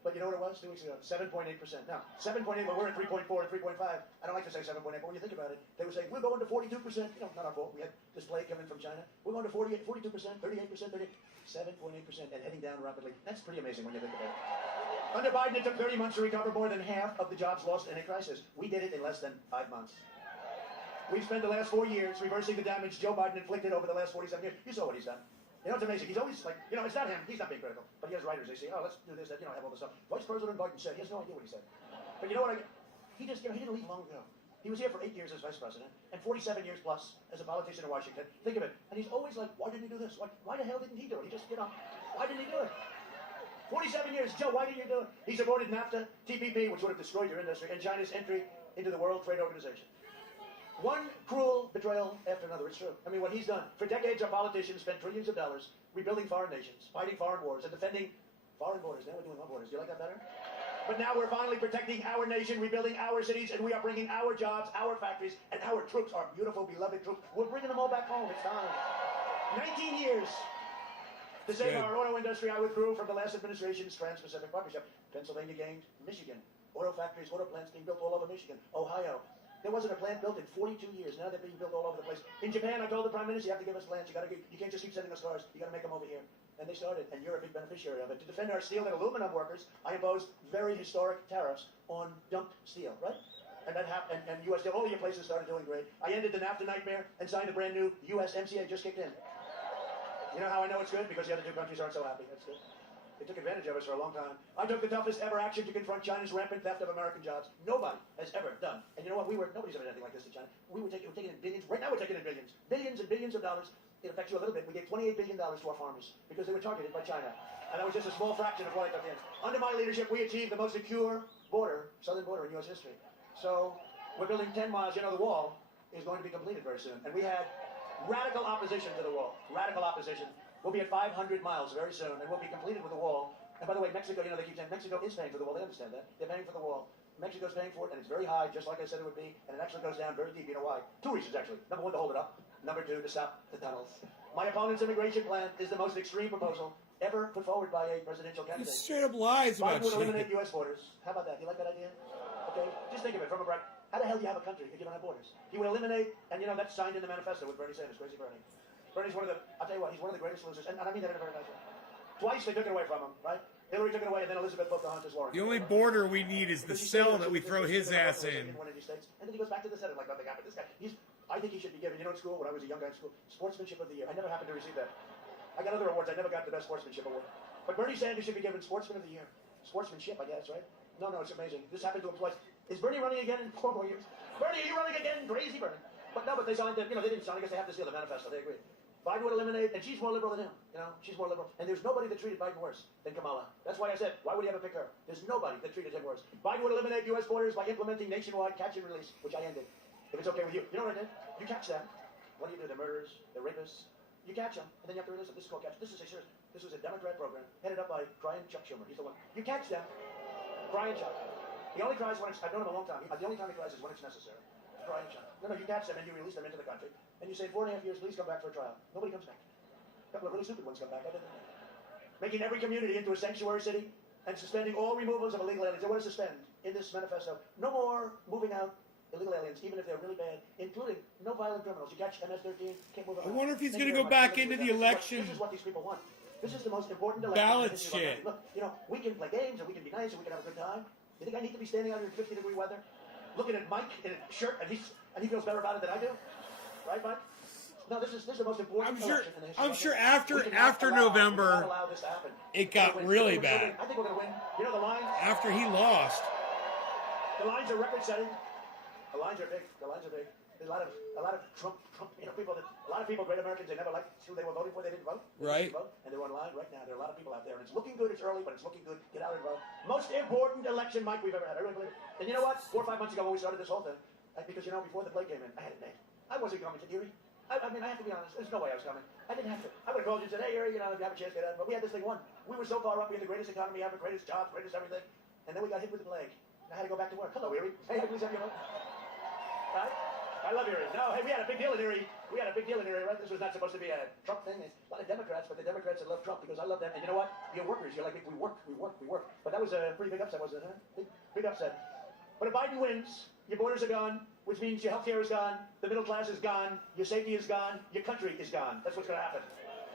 But you know what it was 2 weeks ago? 7.8%. Now, 7.8, well, we're at 3.4 and 3.5. I don't like to say 7.8, but when you think about it, they were saying, we're going to 42%. You know, not our fault. We had this plague coming from China. We're going to 42%, 38%, 7.8%, and heading down rapidly. That's pretty amazing when you think about it. Under Biden, it took 30 months to recover more than half of the jobs lost in a crisis. We did it in less than 5 months. We've spent the last 4 years reversing the damage Joe Biden inflicted over the last 47 years. You saw what he's done. You know, it's amazing. He's always like, you know, it's not him. He's not being critical. But he has writers. They say, oh, let's do this, that, you know, have all this stuff. Vice President Biden said. He has no idea what he said. But you know what? He just, you know, he didn't leave long ago. He was here for 8 years as vice president and 47 years plus as a politician in Washington. Think of it. And he's always like, why didn't he do this? Why the hell didn't he do it? He just, you know, why didn't he do it? 47 years. Joe, why didn't you do it? He supported NAFTA, TPP, which would have destroyed your industry, and China's entry into the World Trade Organization. One cruel betrayal after another. It's true. I mean, what he's done. For decades, our politicians spent trillions of dollars rebuilding foreign nations, fighting foreign wars, and defending foreign borders. Now we're doing our borders. Do you like that better? But now we're finally protecting our nation, rebuilding our cities, and we are bringing our jobs, our factories, and our troops, our beautiful, beloved troops. We're bringing them all back home. It's time. 19 years. To save our auto industry, I withdrew from the last administration's Trans-Pacific Partnership. Pennsylvania gained Michigan. Auto factories, auto plants being built all over Michigan. Ohio. There wasn't a plant built in 42 years. Now they're being built all over the place. In Japan, I told the Prime Minister, you have to give us plants. You can't just keep sending us cars. You got to make them over here. And they started, and you're a big beneficiary of it. To defend our steel and aluminum workers, I imposed very historic tariffs on dumped steel, right? And that happened, and U.S. Steel, all of your places started doing great. I ended the NAFTA nightmare and signed a brand new USMCA, just kicked in. You know how I know it's good? Because the other 2 countries aren't so happy. That's good. They took advantage of us for a long time. I took the toughest ever action to confront China's rampant theft of American jobs. Nobody has ever done. And you know what? Nobody's ever done anything like this to China. We're taking in billions. Right now we're taking in billions. Billions and billions of dollars. It affects you a little bit. We gave $28 billion to our farmers because they were targeted by China. And that was just a small fraction of what I took in. Under my leadership, we achieved the most secure border, southern border in U.S. history. So we're building 10 miles. You know, the wall is going to be completed very soon. And we had radical opposition to the wall. Radical opposition. We'll be at 500 miles very soon, and we'll be completed with the wall. And by the way, Mexico, you know, they keep saying Mexico is paying for the wall. They understand that. They're paying for the wall. Mexico's paying for it, and it's very high, just like I said it would be, and it actually goes down very deep. You know why? 2 reasons, actually. Number 1, to hold it up. Number 2, to stop the tunnels. My opponent's immigration plan is the most extreme proposal ever put forward by a presidential candidate. He straight up lies about Biden would shit. eliminate U.S. borders. How about that? You like that idea? Okay? Just think of it from a break. How the hell do you have a country if you don't have borders? He would eliminate, and you know, that's signed in the manifesto with Bernie Sanders, Crazy Bernie. Bernie's one of the, I'll tell you what, he's one of the greatest losers, and I mean that in a very nice way. Twice they took it away from him, right? Hillary took it away, and then Elizabeth Pocahontas Warren. The only border we need is the cell that we throw his ass in. One of these states, and then he goes back to the Senate like nothing happened. This guy, I think he should be given, you know, in school, when I was a young guy in school, Sportsmanship of the Year. I never happened to receive that. I got other awards. I never got the Best Sportsmanship Award. But Bernie Sanders should be given Sportsman of the Year. Sportsmanship, I guess, right? No, it's amazing. This happened to him twice. Is Bernie running again in 4 more years? Bernie, are you running again? Crazy Bernie. But they signed it. You know, they didn't sign it because they have to seal the manifesto. They agreed. Biden would eliminate, and she's more liberal than him. You know, she's more liberal. And there's nobody that treated Biden worse than Kamala. That's why I said, why would he ever pick her? There's nobody that treated him worse. Biden would eliminate U.S. borders by implementing nationwide catch and release, which I ended. If it's okay with you. You know what I did? You catch them. What do? They're murderers, they're rapists, You catch them, and then you have to release them. This is called catch. This is a serious. This was a Democrat program headed up by Brian Chuck Schumer. He's the one. You catch them, Brian Chuck. He only cries when it's. I've known him a long time. The only time he cries is when it's necessary. Brian Chuck. No, you catch them and you release them into the country, and you say 4.5 years, please come back for a trial. Nobody comes back. A couple of really stupid ones come back. Making every community into a sanctuary city and suspending all removals of illegal aliens. They want to suspend in this manifesto. No more moving out illegal aliens, even if they're really bad, including no violent criminals. You catch MS-13, can't move them I out. wonder if he's Thank going you to go very much. back into the election. This is what these people want. This is the most important election. Ballot in the history of our shit. country. Look, you know, we can play games and we can be nice and we can have a good time. You think I need to be standing out in 50-degree weather, looking at Mike in a shirt, and he feels better about it than I do, right, Mike? No, this is the most important election in the history. I'm of sure our country. after November, we cannot allow this to happen. it got really bad. I think we're going to win. You know the lines. After he lost. The lines are record-setting. The lines are big. The lines are big. There's a lot of Trump, you know, people a lot of people, great Americans, they never liked who they were voting for. They didn't vote. Right. Vote, and they're online right now. There are a lot of people out there, and it's looking good. It's early, but it's looking good. Get out and vote. Most important election, Mike, we've ever had. I really believe it. And you know what? 4 or 5 months ago when we started this whole thing, because, you know, before the plague came in, I had a name. I wasn't coming to Erie. I mean, I have to be honest. There's no way I was coming. I didn't have to. I would have called you and said, hey, Erie, you know, if you have a chance, get out. But we had this thing won. We were so far up. We had the greatest economy ever, greatest jobs, greatest everything. And then we got hit with the plague. And I had to go back to work. Hello, Erie. Hey, please have your vote. Right? I love Erie. No, hey, we had a big deal in Erie. We had a big deal in Erie, right? This was not supposed to be a Trump thing. It's a lot of Democrats, but the Democrats that love Trump because I love them. And you know what? You're workers. You're like, we work. But that was a pretty big upset, wasn't it? Huh? Big upset. But if Biden wins, your borders are gone, which means your health care is gone, the middle class is gone, your safety is gone, your country is gone. That's what's going to happen.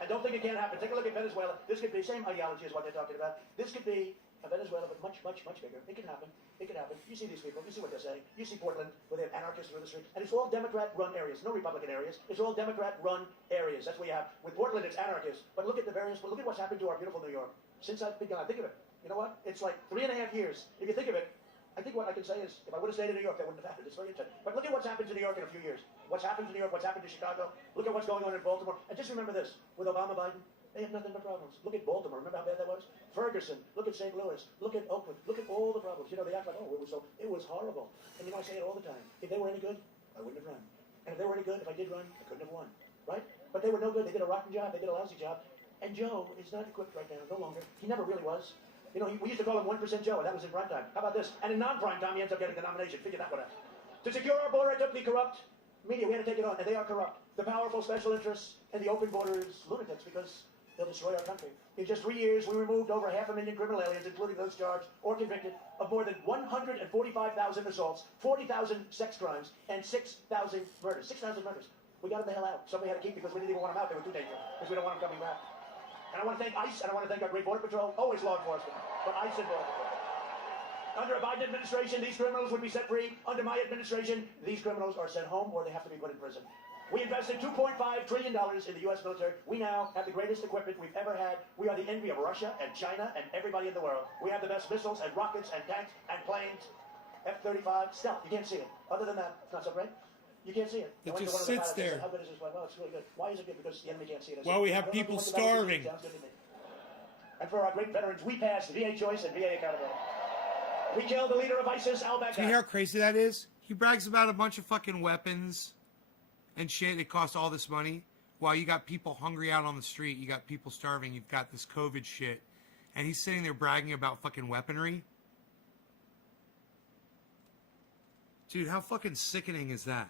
And don't think it can't happen. Take a look at Venezuela. This could be the same ideology as what they're talking about. This could be a Venezuela, but much, much, much bigger. It can happen. It can happen. You see these people. You see what they're saying. You see Portland, where they have anarchists through the street. And it's all Democrat-run areas, no Republican areas. It's all Democrat-run areas. That's what you have. With Portland, it's anarchists. But look at the various. Look at what's happened to our beautiful New York since I've begun. Think of it. You know what? It's like 3.5 years. If you think of it, I think what I can say is, if I would have stayed in New York, that wouldn't have happened. It's very interesting. But look at what's happened to New York in a few years. What's happened to New York, what's happened to Chicago. Look at what's going on in Baltimore. And just remember this, with Obama, Biden, they have nothing but problems. Look at Baltimore. Remember how bad that was? Ferguson. Look at St. Louis. Look at Oakland. Look at all the problems. You know, they act like, oh, it was horrible. And you know, I say it all the time. If they were any good, I wouldn't have run. And if they were any good, if I did run, I couldn't have won. Right? But they were no good. They did a rotten job. They did a lousy job. And Joe is not equipped right now, no longer. He never really was. You know, we used to call him 1% Joe, and that was in prime time. How about this? And in non-prime time, he ends up getting the nomination. Figure that one out. To secure our border, I took the corrupt media. We had to take it on, and they are corrupt. The powerful special interests and the open borders lunatics, because they'll destroy our country. In just 3 years, we removed over 500,000 criminal aliens, including those charged or convicted of more than 145,000 assaults, 40,000 sex crimes, and 6,000 murders. 6,000 murders. We got them the hell out. Somebody had to keep because we didn't even want them out. They were too dangerous because we don't want them coming back. And I want to thank ICE, and I want to thank our great Border Patrol, always law enforcement, but ICE and Border Patrol. Under a Biden administration, these criminals would be set free. Under my administration, these criminals are sent home or they have to be put in prison. We invested $2.5 trillion in the U.S. military. We now have the greatest equipment we've ever had. We are the envy of Russia and China and everybody in the world. We have the best missiles and rockets and tanks and planes. F-35, stealth, you can't see it. Other than that, it's not so great. You can't see it. It just sits there. How good is this one? Well, it's really good. Why is it good? Because the enemy can't see it. Well, we have people starving. And for our great veterans, we passed VA choice and VA accountability. We killed the leader of ISIS, al-Baghdadi. See how crazy that is? He brags about a bunch of fucking weapons and shit. It costs all this money. While you got people hungry out on the street, you got people starving, you've got this COVID shit. And he's sitting there bragging about fucking weaponry. Dude, how fucking sickening is that?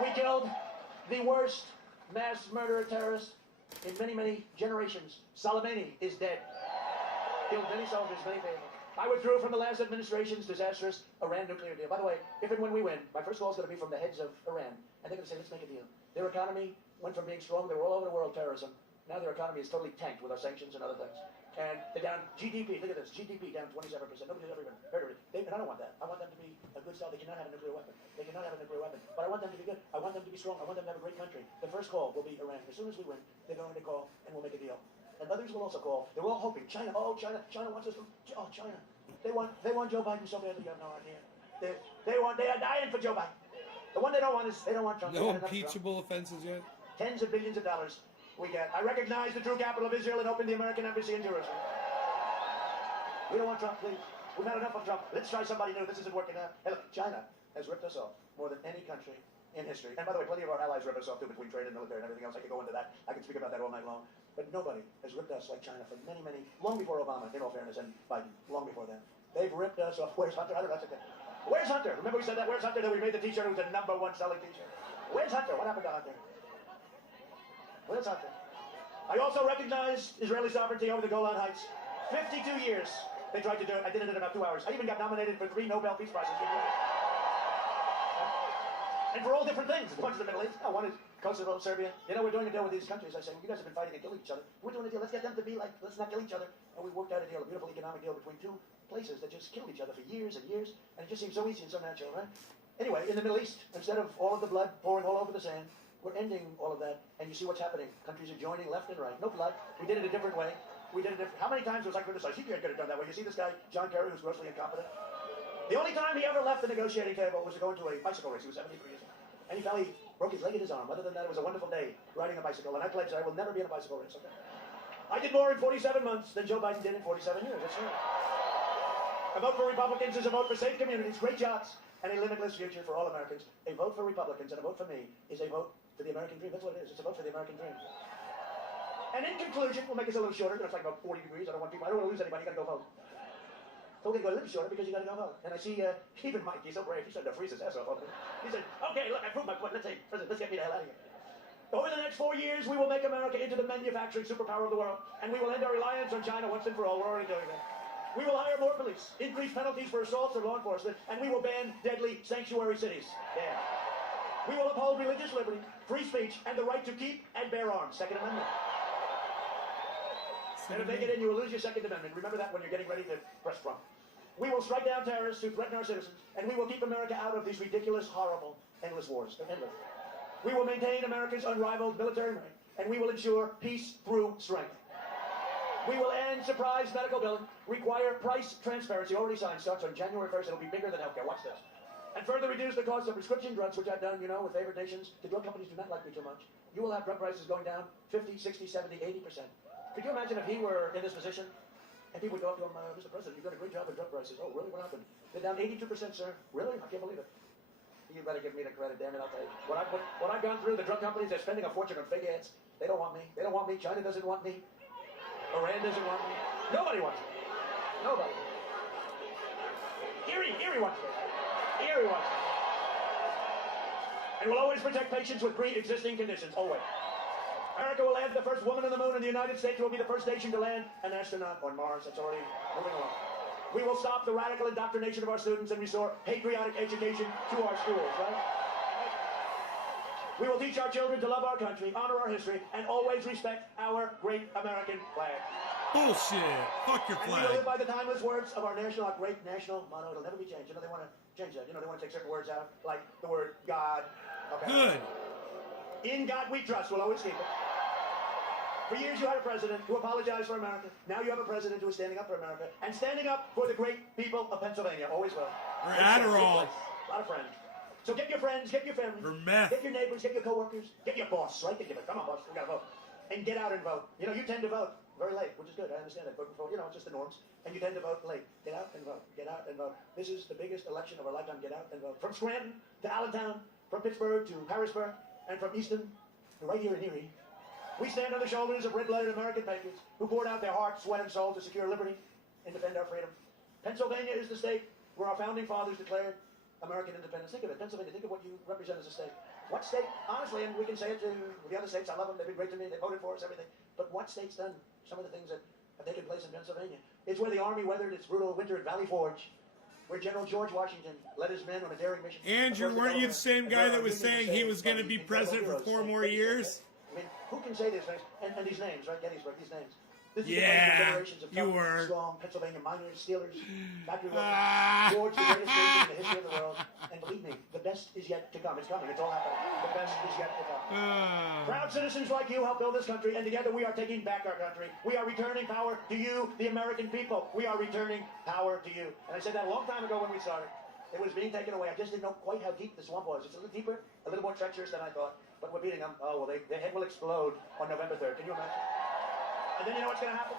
We killed the worst mass murderer terrorist in many, many generations. Soleimani is dead. Killed many soldiers, many people. I withdrew from the last administration's disastrous Iran nuclear deal. By the way, if and when we win, my first call is going to be from the heads of Iran. And they're going to say, let's make a deal. Their economy went from being strong, they were all over the world, terrorism. Now their economy is totally tanked with our sanctions and other things. And they're down GDP, look at this, GDP down 27%. Nobody's ever even heard of it. And I don't want that. I want them to be a good style. They cannot have a nuclear weapon. They cannot have a nuclear weapon. But I want them to be good. I want them to be strong. I want them to have a great country. The first call will be Iran. As soon as we win, they're going to call and we'll make a deal. And others will also call. They're all hoping. China, oh, China wants us to, oh, China. They want Joe Biden so badly, you have no idea. They are dying for Joe Biden. The one they don't want is, they don't want Trump. No impeachable offenses yet? Tens of billions of dollars we get. I recognize the true capital of Israel and open the American embassy in Jerusalem. We don't want Trump, please. We've had enough of Trump. Let's try somebody new. This isn't working out. Hey, look, China has ripped us off more than any country in history. And by the way, plenty of our allies rip us off too between trade and military and everything else. I could go into that. I could speak about that all night long. But nobody has ripped us like China for many, many, long before Obama, in all fairness, and Biden, long before then. They've ripped us off. Where's Hunter? I don't know. That's okay. Where's Hunter? Remember we said that? Where's Hunter? Then we made the t-shirt. It was the #1 selling t-shirt. Where's Hunter? What happened to Hunter? Where's Hunter? I also recognize Israeli sovereignty over the Golan Heights. 52 years they tried to do it. I did it in about 2 hours. I even got nominated for 3 Nobel Peace Prizes. And for all different things. One is the Middle East. Oh, one is Kosovo, Serbia. You know, we're doing a deal with these countries. I say, well, you guys have been fighting and killing each other. We're doing a deal. Let's get them to be like, let's not kill each other. And we worked out a deal, a beautiful economic deal between 2 places that just killed each other for years and years. And it just seems so easy and so natural, right? Anyway, in the Middle East, instead of all of the blood pouring all over the sand, we're ending all of that. And you see what's happening. Countries are joining left and right. No blood. We did it a different way. We did it different. How many times was I criticized? He could have done that way. You see this guy, John Kerry, who's grossly incompetent? The only time he ever left the negotiating table was to go into a bicycle race. He was 73 years old. And he fell, he broke his leg and his arm. Other than that, it was a wonderful day riding a bicycle. And I pledged I will never be in a bicycle race, okay? I did more in 47 months than Joe Biden did in 47 years. That's right. A vote for Republicans is a vote for safe communities, great jobs, and a limitless future for all Americans. A vote for Republicans and a vote for me is a vote for the American dream. That's what it is. It's a vote for the American dream. And in conclusion, we'll make this a little shorter. You know, it's like about 40 degrees. I don't want to lose anybody. You got to go vote. So we're going to go a little shorter because you got to go vote. And I see even Mike, he's so brave. He's starting to freeze his ass off. He said, okay, look, I proved my point. Let's say, President, let's get me the hell out of here. Over the next 4 years, we will make America into the manufacturing superpower of the world. And we will end our reliance on China once and for all. We're already doing that. We will hire more police, increase penalties for assaults and law enforcement, and we will ban deadly sanctuary cities. Yeah. We will uphold religious liberty, free speech, and the right to keep and bear arms. Second Amendment. And if they get in, you will lose your Second Amendment. Remember that when you're getting ready to press Trump. We will strike down terrorists who threaten our citizens, and we will keep America out of these ridiculous, horrible, endless wars. They're endless. We will maintain America's unrivaled military might, and we will ensure peace through strength. We will end surprise medical billing, require price transparency, already signed, starts on January 1st. It'll be bigger than healthcare. Watch this. And further reduce the cost of prescription drugs, which I've done, you know, with favored nations. The drug companies do not like me too much. You will have drug prices going down 50, 60, 70, 80%. Could you imagine if he were in this position and people would go up to him, Mr. President, you've done a great job with drug prices. Oh, really? What happened? They're down 82%, sir. Really? I can't believe it. You better give me the credit, damn it, I'll tell you. What I've gone through, the drug companies, they're spending a fortune on fake ads. They don't want me. They don't want me. China doesn't want me. Iran doesn't want me. Nobody wants me. Nobody. Erie wants me. Erie wants me. And we'll always protect patients with pre-existing conditions. Always. America will land the first woman on the moon, and the United States will be the first nation to land an astronaut on Mars. That's already moving along. We will stop the radical indoctrination of our students and restore patriotic education to our schools, right? We will teach our children to love our country, honor our history, and always respect our great American flag. Bullshit. Fuck your And we flag. will live by the timeless words of our great national motto. It'll never be changed. You know, they want to change that. You know, they want to take certain words out, like the word God. Okay. Good. In God we trust. We'll always keep it. For years you had a president who apologized for America. Now you have a president who is standing up for America and standing up for the great people of Pennsylvania. Always will. Or Adderall. A lot of friends. So get your friends, get your family, Or meth. get your neighbors, get your coworkers, get your boss, right? Come on, boss, we gotta vote. And get out and vote. You know, you tend to vote very late, which is good. I understand that. But, you know, it's just the norms. And you tend to vote late. Get out and vote. Get out and vote. This is the biggest election of our lifetime. Get out and vote. From Scranton to Allentown, from Pittsburgh to Harrisburg, and from Easton to right here in Erie, we stand on the shoulders of red-blooded American patriots who poured out their heart, sweat, and soul to secure liberty and defend our freedom. Pennsylvania is the state where our founding fathers declared American independence. Think of it, Pennsylvania. Think of what you represent as a state. What state, honestly, and we can say it to the other states, I love them, they've been great to me, they voted for us, everything. But what state's done some of the things that have taken place in Pennsylvania? It's where the Army weathered its brutal winter at Valley Forge, where General George Washington led his men on a daring mission. Andrew, weren't you the same guy that was saying he was going to be president for 4 more years? I mean, who can say these things? And these names, right? Gettysburg, these names. This is Yeah, the generations of you tough, were. strong Pennsylvania miners, Steelers, factory workers, George, the greatest nation in the history of the world. And believe me, the best is yet to come. It's coming. It's all happening. The best is yet to come. Proud citizens like you help build this country, and together we are taking back our country. We are returning power to you, the American people. We are returning power to you. And I said that a long time ago when we started. It was being taken away. I just didn't know quite how deep the swamp was. It's a little deeper, a little more treacherous than I thought. But we're beating them. Oh, well, their head will explode on November 3rd. Can you imagine? And then you know what's going to happen?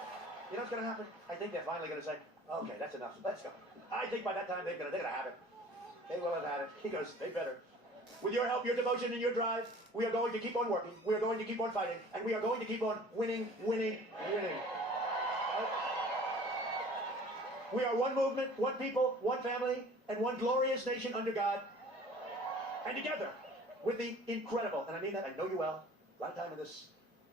You know what's going to happen? I think they're finally going to say, okay, that's enough. Let's go. I think by that time they're going to have it. They will have had it. He goes, they better. With your help, your devotion, and your drive, we are going to keep on working. We are going to keep on fighting. And we are going to keep on winning, winning, winning. We are one movement, one people, one family, and one glorious nation under God. And together, with the incredible, and I mean that, I know you well, a lot of time in this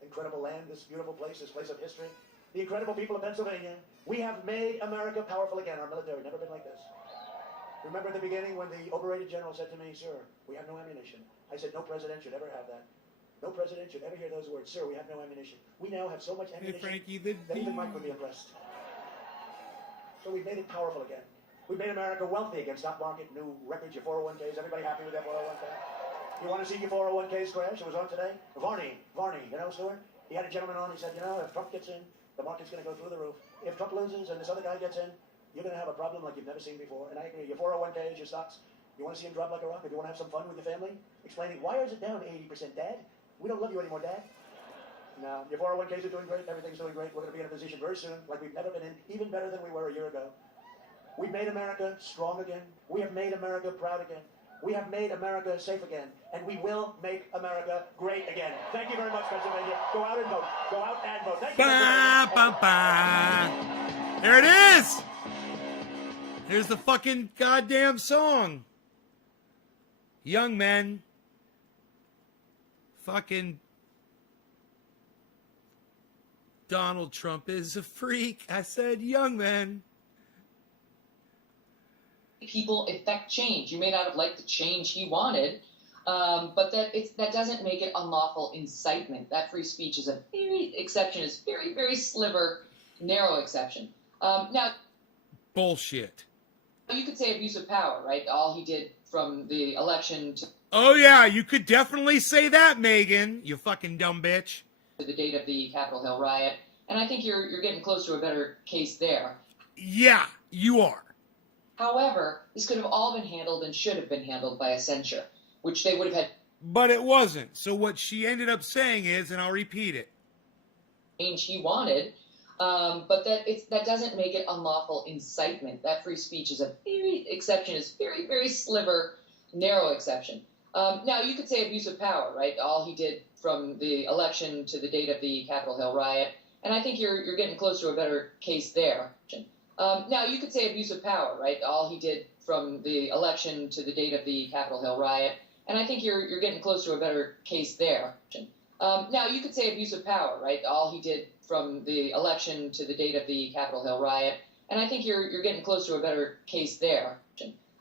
incredible land, this beautiful place, this place of history, the incredible people of Pennsylvania, we have made America powerful again. Our military, never been like this. Remember at the beginning when the overrated general said to me, sir, we have no ammunition. I said, no president should ever have that. No president should ever hear those words. Sir, we have no ammunition. We now have so much ammunition that even Mike would be impressed. So we've made it powerful again. We've made America wealthy again. Stock market, new records, your 401ks. Everybody happy with their 401k? You want to see your 401ks crash? It was on today. Varney, you know, Stuart? He had a gentleman on. He said, you know, if Trump gets in, the market's going to go through the roof. If Trump loses and this other guy gets in, you're going to have a problem like you've never seen before. And I agree. Your 401ks, your stocks, you want to see them drop like a rock? If you want to have some fun with your family, explaining, why is it down 80%, Dad? We don't love you anymore, Dad. No, your 401ks are doing great. Everything's doing great. We're going to be in a position very soon like we've never been in, even better than we were a year ago. We've made America strong again. We have made America proud again. We have made America safe again. And we will make America great again. Thank you very much, Pennsylvania. Go out and vote. Go out and vote. Thank you. Ba, ba, ba. There it is. Here's the fucking goddamn song. Young men. Fucking Donald Trump is a freak. I said young men. People effect change. You may not have liked the change he wanted, but that doesn't make it unlawful incitement. That free speech is a very exception, is very, very sliver, narrow exception. Now, bullshit. You could say abuse of power, right? All he did from the election to... Oh, yeah, you could definitely say that, Megan, you fucking dumb bitch. ...to the date of the Capitol Hill riot. And I think you're getting close to a better case there. Yeah, you are. However, this could have all been handled and should have been handled by a censure, which they would have had... But it wasn't. So what she ended up saying is, and I'll repeat it. ...change he wanted, but that doesn't make it unlawful incitement. That free speech is a very exception, is very, very sliver, narrow exception. Now, you could say abuse of power, right? All he did from the election to the date of the Capitol Hill riot. And I think you're getting close to a better case there. Now, you could say abuse of power, right? All he did from the election to the date of the Capitol Hill riot. And I think you're getting close to a better case there. Now, you could say abuse of power, right? All he did from the election to the date of the Capitol Hill riot. And I think you're getting close to a better case there.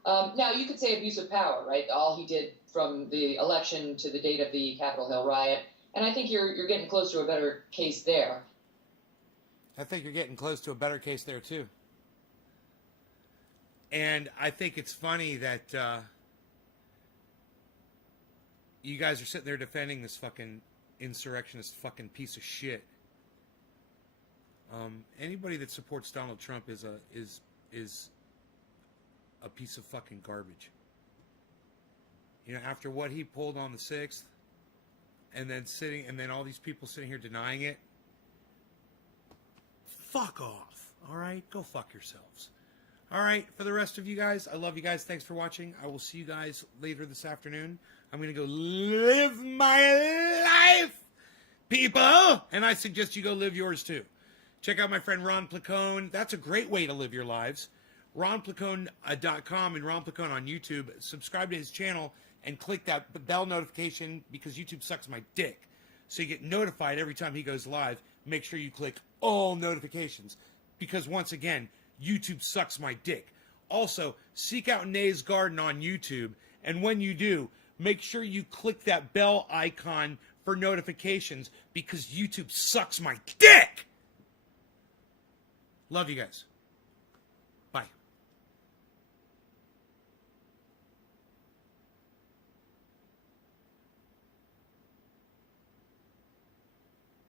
Now, you could say abuse of power, right? All he did from the election to the date of the Capitol Hill riot. And I think you're getting close to a better case there. I think you're getting close to a better case there, too. And I think it's funny that you guys are sitting there defending this fucking insurrectionist fucking piece of shit. Anybody that supports Donald Trump is a piece of fucking garbage. You know, after what he pulled on the 6th, and then all these people sitting here denying it, fuck off. All right, go fuck yourselves. All right, for the rest of you guys, I love you guys. Thanks for watching. I will see you guys later this afternoon. I'm going to go live my life, people. And I suggest you go live yours, too. Check out my friend Ron Placone. That's a great way to live your lives. RonPlacone.com and Ron Placone on YouTube. Subscribe to his channel and click that bell notification because YouTube sucks my dick. So you get notified every time he goes live. Make sure you click all notifications because, once again, YouTube sucks my dick. Also, seek out Nay's Garden on YouTube, and when you do, make sure you click that bell icon for notifications because YouTube sucks my dick. Love you guys.